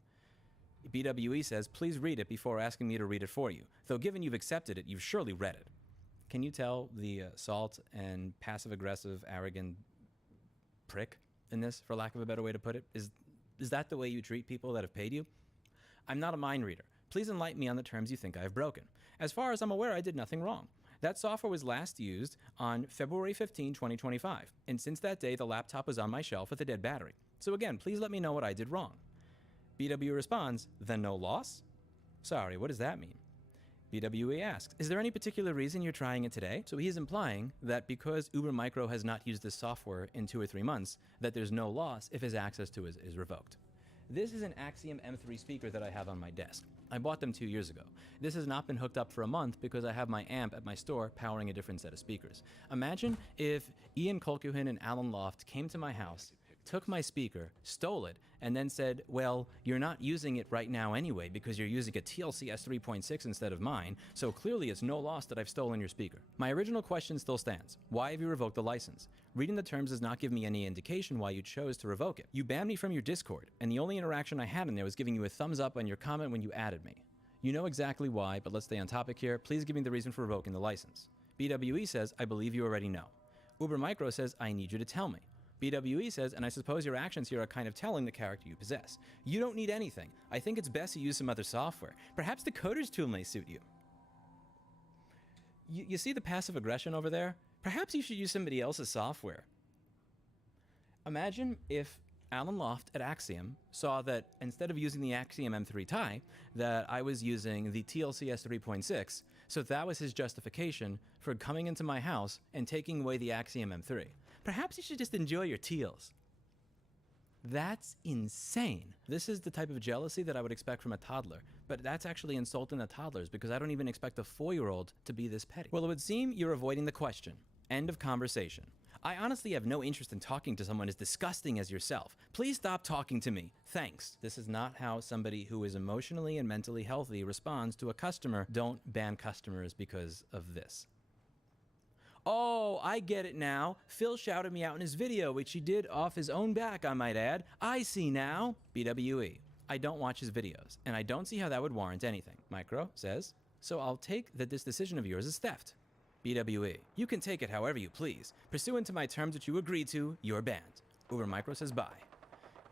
BWE says, please read it before asking me to read it for you. Though given you've accepted it, you've surely read it. Can you tell the assault and passive-aggressive, arrogant prick in this, for lack of a better way to put it? Is that the way you treat people that have paid you? I'm not a mind reader. Please enlighten me on the terms you think I have broken. As far as I'm aware, I did nothing wrong. That software was last used on February 15, 2025, and since that day, the laptop was on my shelf with a dead battery. So again, please let me know what I did wrong. BW responds, then no loss? Sorry, what does that mean? BWE asks, is there any particular reason you're trying it today? So he's implying that because Uber Micro has not used this software in 2 or 3 months, that there's no loss if his access to it is revoked. This is an Axiom M3 speaker that I have on my desk. I bought them 2 years ago. This has not been hooked up for a month because I have my amp at my store powering a different set of speakers. Imagine if Ian Colquhoun and Alan Loft came to my house, took my speaker, stole it, and then said, well, you're not using it right now anyway because you're using a TLCS 3.6 instead of mine, so clearly it's no loss that I've stolen your speaker. My original question still stands. Why have you revoked the license? Reading the terms does not give me any indication why you chose to revoke it. You banned me from your Discord, and the only interaction I had in there was giving you a thumbs up on your comment when you added me. You know exactly why, but let's stay on topic here. Please give me the reason for revoking the license. BWE says, I believe you already know. Uber Micro says, I need you to tell me. BWE says, and I suppose your actions here are kind of telling the character you possess. You don't need anything. I think it's best to use some other software. Perhaps the coder's tool may suit you. You see the passive aggression over there? Perhaps you should use somebody else's software. Imagine if Alan Loft at Axiom saw that instead of using the Axiom M3 Ti, that I was using the TLCS 3.6, so that was his justification for coming into my house and taking away the Axiom M3. Perhaps you should just enjoy your teals. That's insane. This is the type of jealousy that I would expect from a toddler, but that's actually insulting the toddlers because I don't even expect a 4-year-old to be this petty. Well, it would seem you're avoiding the question. End of conversation. I honestly have no interest in talking to someone as disgusting as yourself. Please stop talking to me. Thanks. This is not how somebody who is emotionally and mentally healthy responds to a customer. Don't ban customers because of this. Oh, I get it now. Phil shouted me out in his video, which he did off his own back, I might add. I see now. BWE. I don't watch his videos, and I don't see how that would warrant anything. Micro says, so I'll take that this decision of yours is theft. BWE. You can take it however you please. Pursuant to my terms which you agreed to, you're banned. Uber Micro says bye.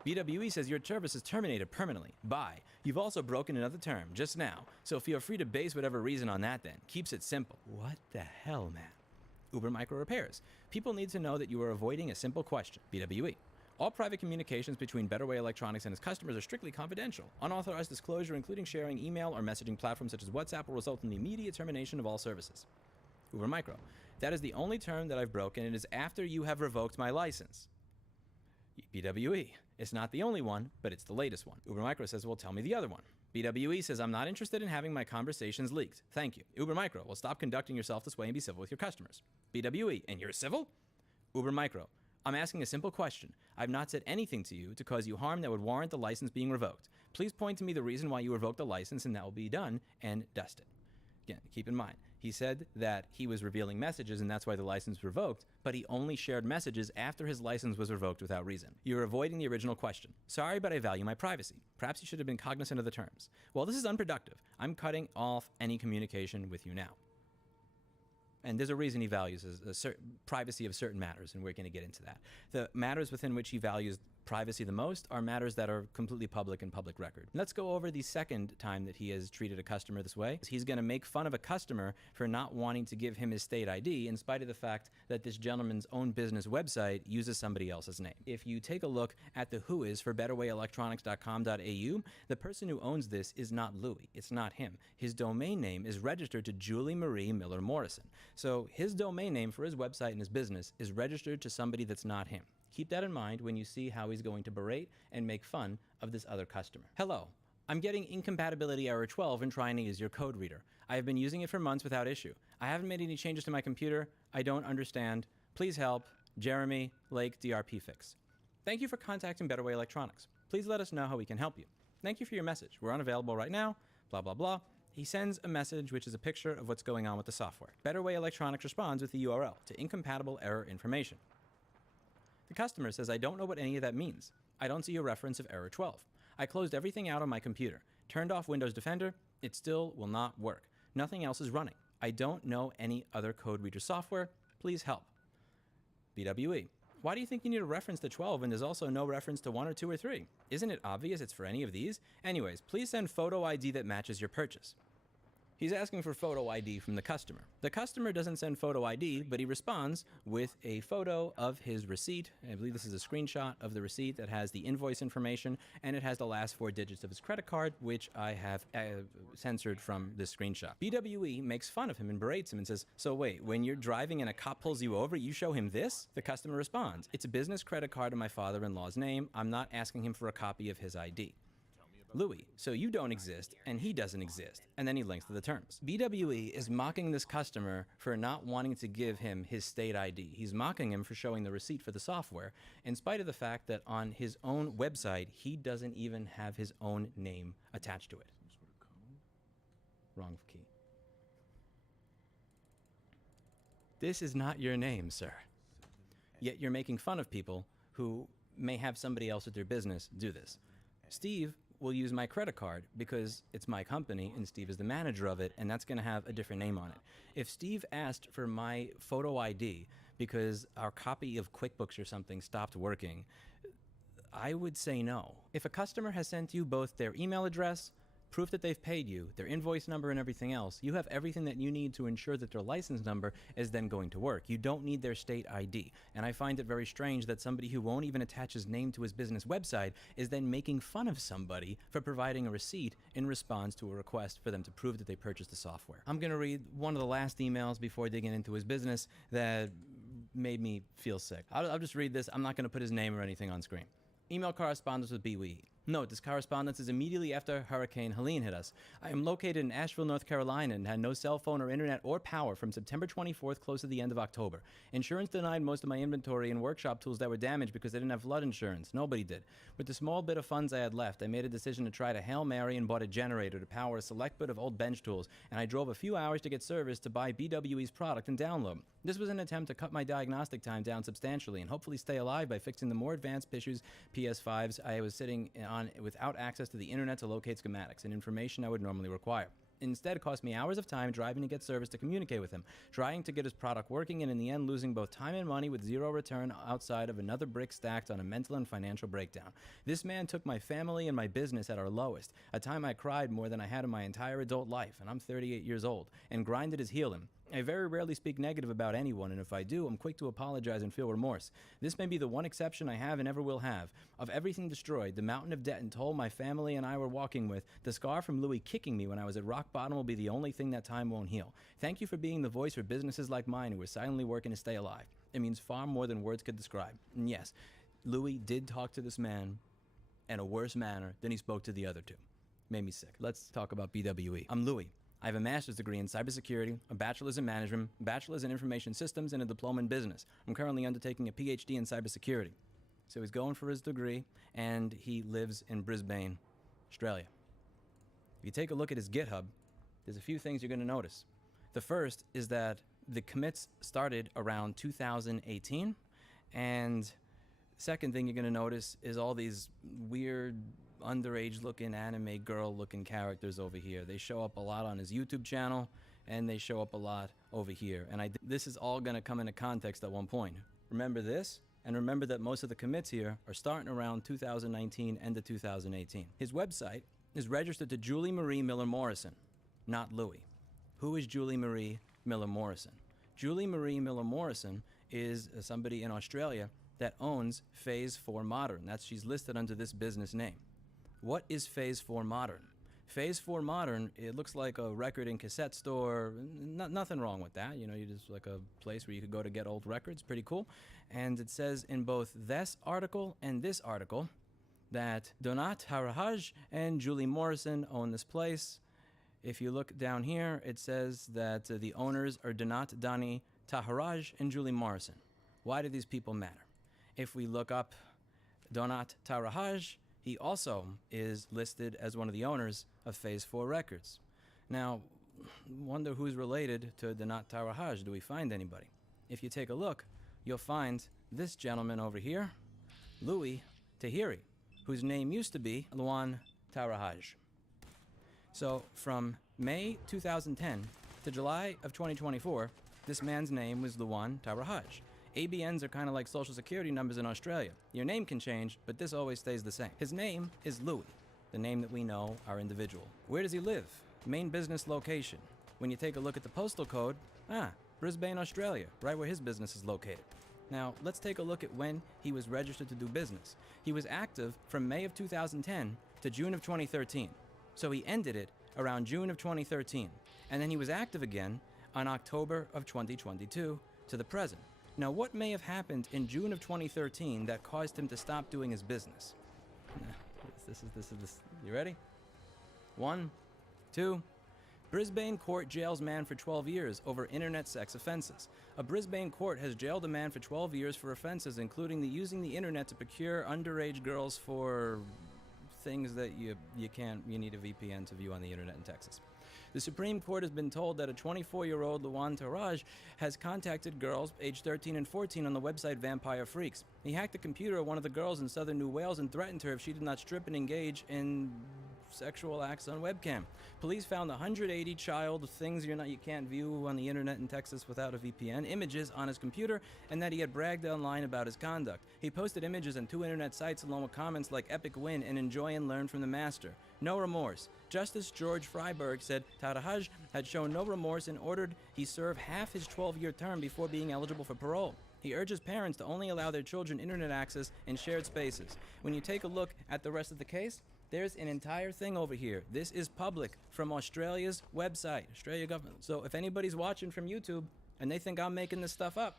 BWE says your service is terminated permanently. Bye. You've also broken another term just now, so feel free to base whatever reason on that then. Keeps it simple. What the hell, man? Uber Micro repairs. People need to know that you are avoiding a simple question. BWE. All private communications between Betterway Electronics and its customers are strictly confidential. Unauthorized disclosure, including sharing email or messaging platforms such as WhatsApp, will result in the immediate termination of all services. Uber Micro. That is the only term that I've broken, and it is after you have revoked my license. BWE. It's not the only one, but it's the latest one. Uber Micro says, well, tell me the other one. BWE says, I'm not interested in having my conversations leaked. Thank you. Uber Micro, well, stop conducting yourself this way and be civil with your customers. BWE, and you're civil? Uber Micro, I'm asking a simple question. I've not said anything to you to cause you harm that would warrant the license being revoked. Please point to me the reason why you revoked the license, and that will be done and dusted. Again, keep in mind, he said that he was revealing messages and that's why the license was revoked, but he only shared messages after his license was revoked without reason. You're avoiding the original question. Sorry, but I value my privacy. Perhaps you should have been cognizant of the terms. Well, this is unproductive. I'm cutting off any communication with you now. And there's a reason he values privacy of certain matters, and we're going to get into that. The matters within which he values privacy the most are matters that are completely public and public record. Let's go over the second time that he has treated a customer this way. He's going to make fun of a customer for not wanting to give him his state ID in spite of the fact that this gentleman's own business website uses somebody else's name. If you take a look at the whois for betterwayelectronics.com.au, the person who owns this is not Louis. It's not him. His domain name is registered to Julie Marie Miller Morrison. So his domain name for his website and his business is registered to somebody that's not him. Keep that in mind when you see how he's going to berate and make fun of this other customer. Hello, I'm getting incompatibility error 12 and trying to use your code reader. I have been using it for months without issue. I haven't made any changes to my computer. I don't understand. Please help. Jeremy, Lake, DRP Fix. Thank you for contacting Betterway Electronics. Please let us know how we can help you. Thank you for your message. We're unavailable right now. Blah, blah, blah. He sends a message which is a picture of what's going on with the software. Better Way Electronics responds with the URL to incompatible error information. The customer says, I don't know what any of that means. I don't see a reference of error 12. I closed everything out on my computer, turned off Windows Defender, it still will not work. Nothing else is running. I don't know any other code reader software. Please help. BWE. Why do you think you need a reference to 12 when there's also no reference to 1 or 2 or 3? Isn't it obvious it's for any of these? Anyways, please send photo ID that matches your purchase. He's asking for photo ID from the customer. The customer doesn't send photo ID, but he responds with a photo of his receipt. I believe this is a screenshot of the receipt that has the invoice information, and it has the last 4 digits of his credit card, which I have censored from this screenshot. BWE makes fun of him and berates him and says, so wait, when you're driving and a cop pulls you over, you show him this? The customer responds, it's a business credit card in my father-in-law's name. I'm not asking him for a copy of his ID. Louis, so you don't exist, and he doesn't exist. And then he links to the terms. BWE is mocking this customer for not wanting to give him his state ID. He's mocking him for showing the receipt for the software, in spite of the fact that on his own website, he doesn't even have his own name attached to it. Wrong key. This is not your name, sir. Yet you're making fun of people who may have somebody else with their business do this. Steve will use my credit card because it's my company and Steve is the manager of it, and that's going to have a different name on it. If Steve asked for my photo ID because our copy of QuickBooks or something stopped working, I would say no. If a customer has sent you both their email address, proof that they've paid you, their invoice number, and everything else, you have everything that you need to ensure that their license number is then going to work. You don't need their state ID. And I find it very strange that somebody who won't even attach his name to his business website is then making fun of somebody for providing a receipt in response to a request for them to prove that they purchased the software. I'm going to read one of the last emails before digging into his business that made me feel sick. I'll just read this. I'm not going to put his name or anything on screen. Email correspondence with BWE. Note, this correspondence is immediately after Hurricane Helene hit us. I am located in Asheville, North Carolina, and had no cell phone or internet or power from September 24th close to the end of October. Insurance denied most of my inventory and workshop tools that were damaged because they didn't have flood insurance. Nobody did. With the small bit of funds I had left, I made a decision to try to Hail Mary and bought a generator to power a select bit of old bench tools, and I drove a few hours to get service to buy BWE's product and download. This was an attempt to cut my diagnostic time down substantially and hopefully stay alive by fixing the more advanced issues PS5s I was sitting on without access to the internet to locate schematics and information I would normally require. Instead, it cost me hours of time driving to get service to communicate with him, trying to get his product working, and in the end losing both time and money with zero return outside of another brick stacked on a mental and financial breakdown. This man took my family and my business at our lowest, a time I cried more than I had in my entire adult life, and I'm 38 years old, and grinded his heel in. I very rarely speak negative about anyone, and if I do, I'm quick to apologize and feel remorse. This may be the one exception I have and ever will have. Of everything destroyed, the mountain of debt and toll my family and I were walking with, the scar from Louis kicking me when I was at rock bottom will be the only thing that time won't heal. Thank you for being the voice for businesses like mine who are silently working to stay alive. It means far more than words could describe. And yes, Louis did talk to this man in a worse manner than he spoke to the other two. Made me sick. Let's talk about BWE. I'm Louis. I have a master's degree in cybersecurity, a bachelor's in management, a bachelor's in information systems, and a diploma in business. I'm currently undertaking a PhD in cybersecurity. So he's going for his degree, and he lives in Brisbane, Australia. If you take a look at his GitHub, there's a few things you're going to notice. The first is that the commits started around 2018, and second thing you're going to notice is all these weird underage looking anime girl looking characters over here. They show up a lot on his YouTube channel, and they show up a lot over here. And this is all going to come into context at one point. Remember this, and remember that most of the commits here are starting around 2019 and to 2018. His website is registered to Julie Marie Miller Morrison, not Louis. Who is Julie Marie Miller Morrison? Julie Marie Miller Morrison is somebody in Australia that owns Phase 4 Modern. She's listed under this business name. What is Phase 4 Modern? Phase 4 Modern, it looks like a record and cassette store. Nothing wrong with that. You know, you just like a place where you could go to get old records. Pretty cool. And it says in both this article and this article that Donat Harahaj and Julie Morrison own this place. If you look down here, it says that the owners are Donat Dani Taharaj and Julie Morrison. Why do these people matter? If we look up Donat Taharaj, he also is listed as one of the owners of Phase 4 Records. Now, wonder who's related to Danat Tarahaj. Do we find anybody? If you take a look, you'll find this gentleman over here, Louis Tahiri, whose name used to be Luan Tarahaj. So from May 2010 to July of 2024, this man's name was Luan Tarahaj. ABNs are kind of like social security numbers in Australia. Your name can change, but this always stays the same. His name is Louis, the name that we know our individual. Where does he live? Main business location. When you take a look at the postal code, Brisbane, Australia, right where his business is located. Now, let's take a look at when he was registered to do business. He was active from May of 2010 to June of 2013. So he ended it around June of 2013. And then he was active again on October of 2022 to the present. Now, what may have happened in June of 2013 that caused him to stop doing his business? This is. You ready? 1, 2. Brisbane court jails man for 12 years over internet sex offenses. A Brisbane court has jailed a man for 12 years for offenses including using the internet to procure underage girls for things that you need a VPN to view on the internet in Texas. The Supreme Court has been told that a 24-year-old Luan Taraj has contacted girls aged 13 and 14 on the website Vampire Freaks. He hacked the computer of one of the girls in southern New Wales and threatened her if she did not strip and engage in sexual acts on webcam. Police found 180 child things you can't view on the internet in Texas without a VPN, images on his computer, and that he had bragged online about his conduct. He posted images on 2 internet sites along with comments like epic win and enjoy and learn from the master. No remorse. Justice George Freiberg said Tarahaj had shown no remorse and ordered he serve half his 12-year term before being eligible for parole. He urges parents to only allow their children internet access in shared spaces. When you take a look at the rest of the case, there's an entire thing over here. This is public from Australia's website, Australia government. So if anybody's watching from YouTube and they think I'm making this stuff up,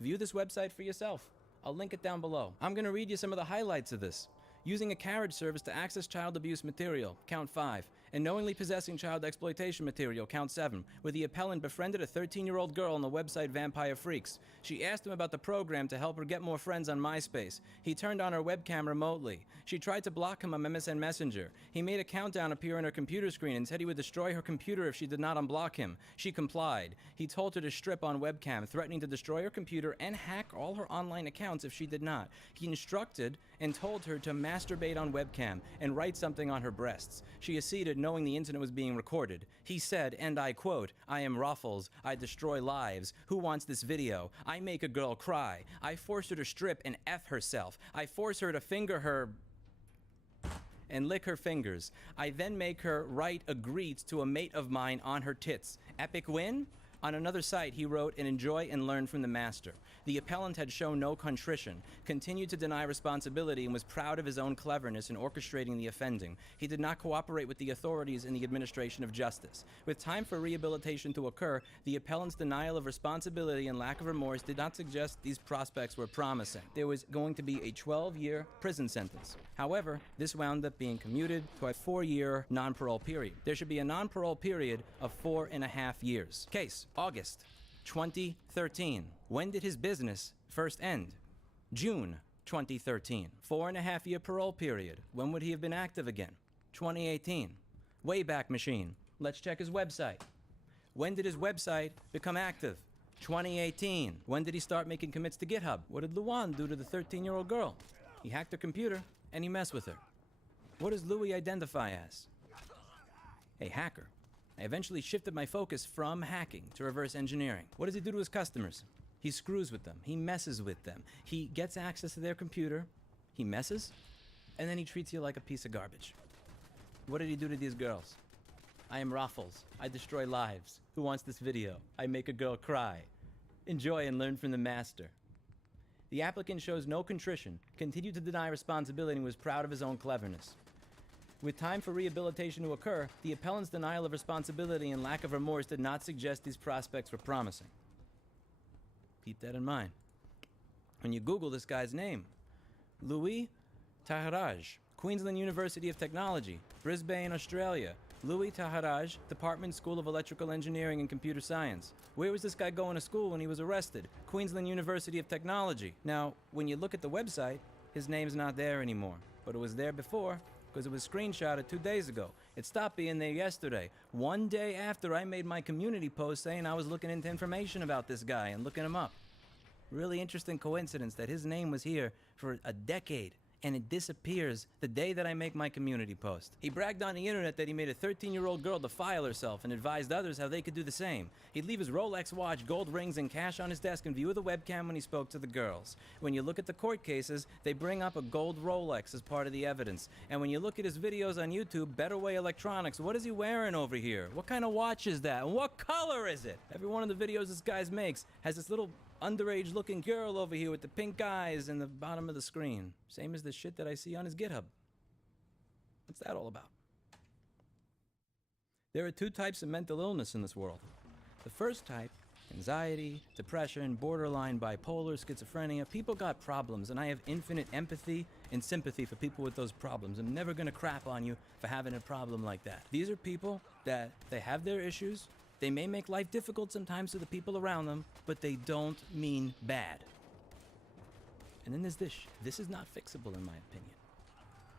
view this website for yourself. I'll link it down below. I'm going to read you some of the highlights of this. Using a carriage service to access child abuse material, count 5. And knowingly possessing child exploitation material, count 7, where the appellant befriended a 13-year-old girl on the website Vampire Freaks. She asked him about the program to help her get more friends on MySpace. He turned on her webcam remotely. She tried to block him on MSN Messenger. He made a countdown appear on her computer screen and said he would destroy her computer if she did not unblock him. She complied. He told her to strip on webcam, threatening to destroy her computer and hack all her online accounts if she did not. He instructed and told her to masturbate on webcam and write something on her breasts. She acceded, knowing the incident was being recorded. He said, and I quote, "I am Ruffles. I destroy lives. Who wants this video? I make a girl cry. I force her to strip and F herself. I force her to finger her and lick her fingers. I then make her write agreed to a mate of mine on her tits. Epic win?" On another site, he wrote, "And enjoy and learn from the master." The appellant had shown no contrition, continued to deny responsibility, and was proud of his own cleverness in orchestrating the offending. He did not cooperate with the authorities in the administration of justice. With time for rehabilitation to occur, the appellant's denial of responsibility and lack of remorse did not suggest these prospects were promising. There was going to be a 12-year prison sentence. However, this wound up being commuted to a 4-year non-parole period. There should be a non-parole period of 4.5 years. Case, August 2013. When did his business first end? June 2013. 4.5 year parole period. When would he have been active again? 2018. Wayback Machine. Let's check his website. When did his website become active? 2018. When did he start making commits to GitHub? What did Luan do to the 13-year-old girl? He hacked her computer and he messed with her. What does Louis identify as? A hacker. I eventually shifted my focus from hacking to reverse engineering. What does he do to his customers? He screws with them. He messes with them. He gets access to their computer. He messes. And then he treats you like a piece of garbage. What did he do to these girls? I am Ruffles. I destroy lives. Who wants this video? I make a girl cry. Enjoy and learn from the master. The applicant shows no contrition, continued to deny responsibility, and was proud of his own cleverness. With time for rehabilitation to occur, the appellant's denial of responsibility and lack of remorse did not suggest these prospects were promising. Keep that in mind. When you Google this guy's name, Louis Taharaj, Queensland University of Technology, Brisbane, Australia. Louis Taharaj, Department School of Electrical Engineering and Computer Science. Where was this guy going to school when he was arrested? Queensland University of Technology. Now, when you look at the website, his name's not there anymore, but it was there before, because it was screenshotted 2 days ago. It stopped being there yesterday, 1 day after I made my community post saying I was looking into information about this guy and looking him up. Really interesting coincidence that his name was here for a decade, and it disappears the day that I make my community post. He bragged on the internet that he made a 13-year-old girl defile herself and advised others how they could do the same. He'd leave his Rolex watch, gold rings, and cash on his desk in view of the webcam when he spoke to the girls. When you look at the court cases, they bring up a gold Rolex as part of the evidence. And when you look at his videos on YouTube, Better Way Electronics, what is he wearing over here? What kind of watch is that? And what color is it? Every one of the videos this guy makes has this little underage looking girl over here with the pink eyes in the bottom of the screen. Same as the shit that I see on his GitHub. What's that all about? There are 2 types of mental illness in this world. The first type, anxiety, depression, borderline bipolar, schizophrenia. People got problems, and I have infinite empathy and sympathy for people with those problems. I'm never gonna crap on you for having a problem like that. These are people that they have their issues. They may make life difficult sometimes to the people around them, but they don't mean bad. And then there's this. This is not fixable, in my opinion.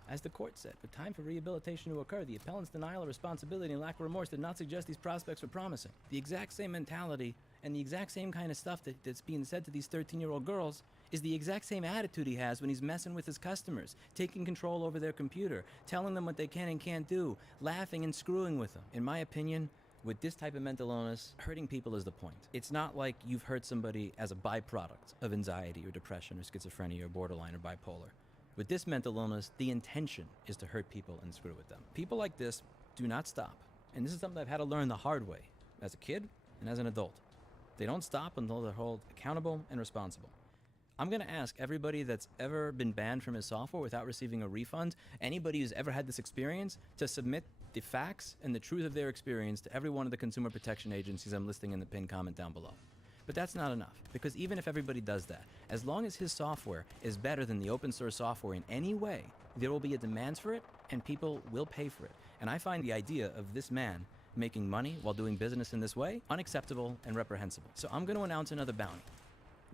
As the court said, for time for rehabilitation to occur, the appellant's denial of responsibility and lack of remorse did not suggest these prospects were promising. The exact same mentality and the exact same kind of stuff that's being said to these 13-year-old girls is the exact same attitude he has when he's messing with his customers, taking control over their computer, telling them what they can and can't do, laughing and screwing with them. In my opinion, with this type of mental illness, hurting people is the point. It's not like you've hurt somebody as a byproduct of anxiety or depression or schizophrenia or borderline or bipolar. With this mental illness, the intention is to hurt people and screw with them. People like this do not stop. And this is something I've had to learn the hard way, as a kid and as an adult. They don't stop until they're held accountable and responsible. I'm gonna ask everybody that's ever been banned from his software without receiving a refund, anybody who's ever had this experience, to submit the facts and the truth of their experience to every one of the consumer protection agencies I'm listing in the pinned comment down below. But that's not enough, because even if everybody does that, as long as his software is better than the open source software in any way, there will be a demand for it and people will pay for it. And I find the idea of this man making money while doing business in this way unacceptable and reprehensible. So I'm gonna announce another bounty.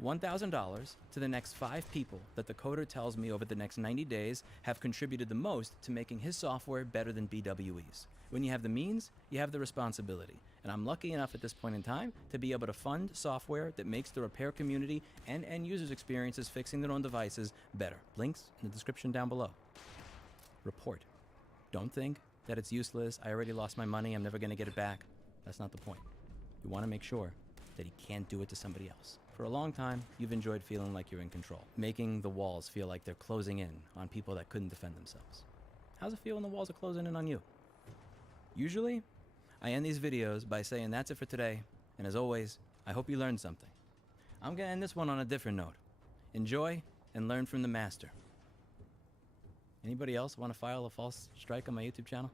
$1,000 to the next 5 people that the coder tells me over the next 90 days have contributed the most to making his software better than BWE's. When you have the means, you have the responsibility. And I'm lucky enough at this point in time to be able to fund software that makes the repair community and end users' experiences fixing their own devices better. Links in the description down below. Report. Don't think that it's useless. I already lost my money. I'm never going to get it back. That's not the point. You want to make sure that he can't do it to somebody else. For a long time, you've enjoyed feeling like you're in control, making the walls feel like they're closing in on people that couldn't defend themselves. How's it feel when the walls are closing in on you? Usually, I end these videos by saying that's it for today, and as always, I hope you learned something. I'm gonna end this one on a different note. Enjoy and learn from the master. Anybody else want to file a false strike on my YouTube channel?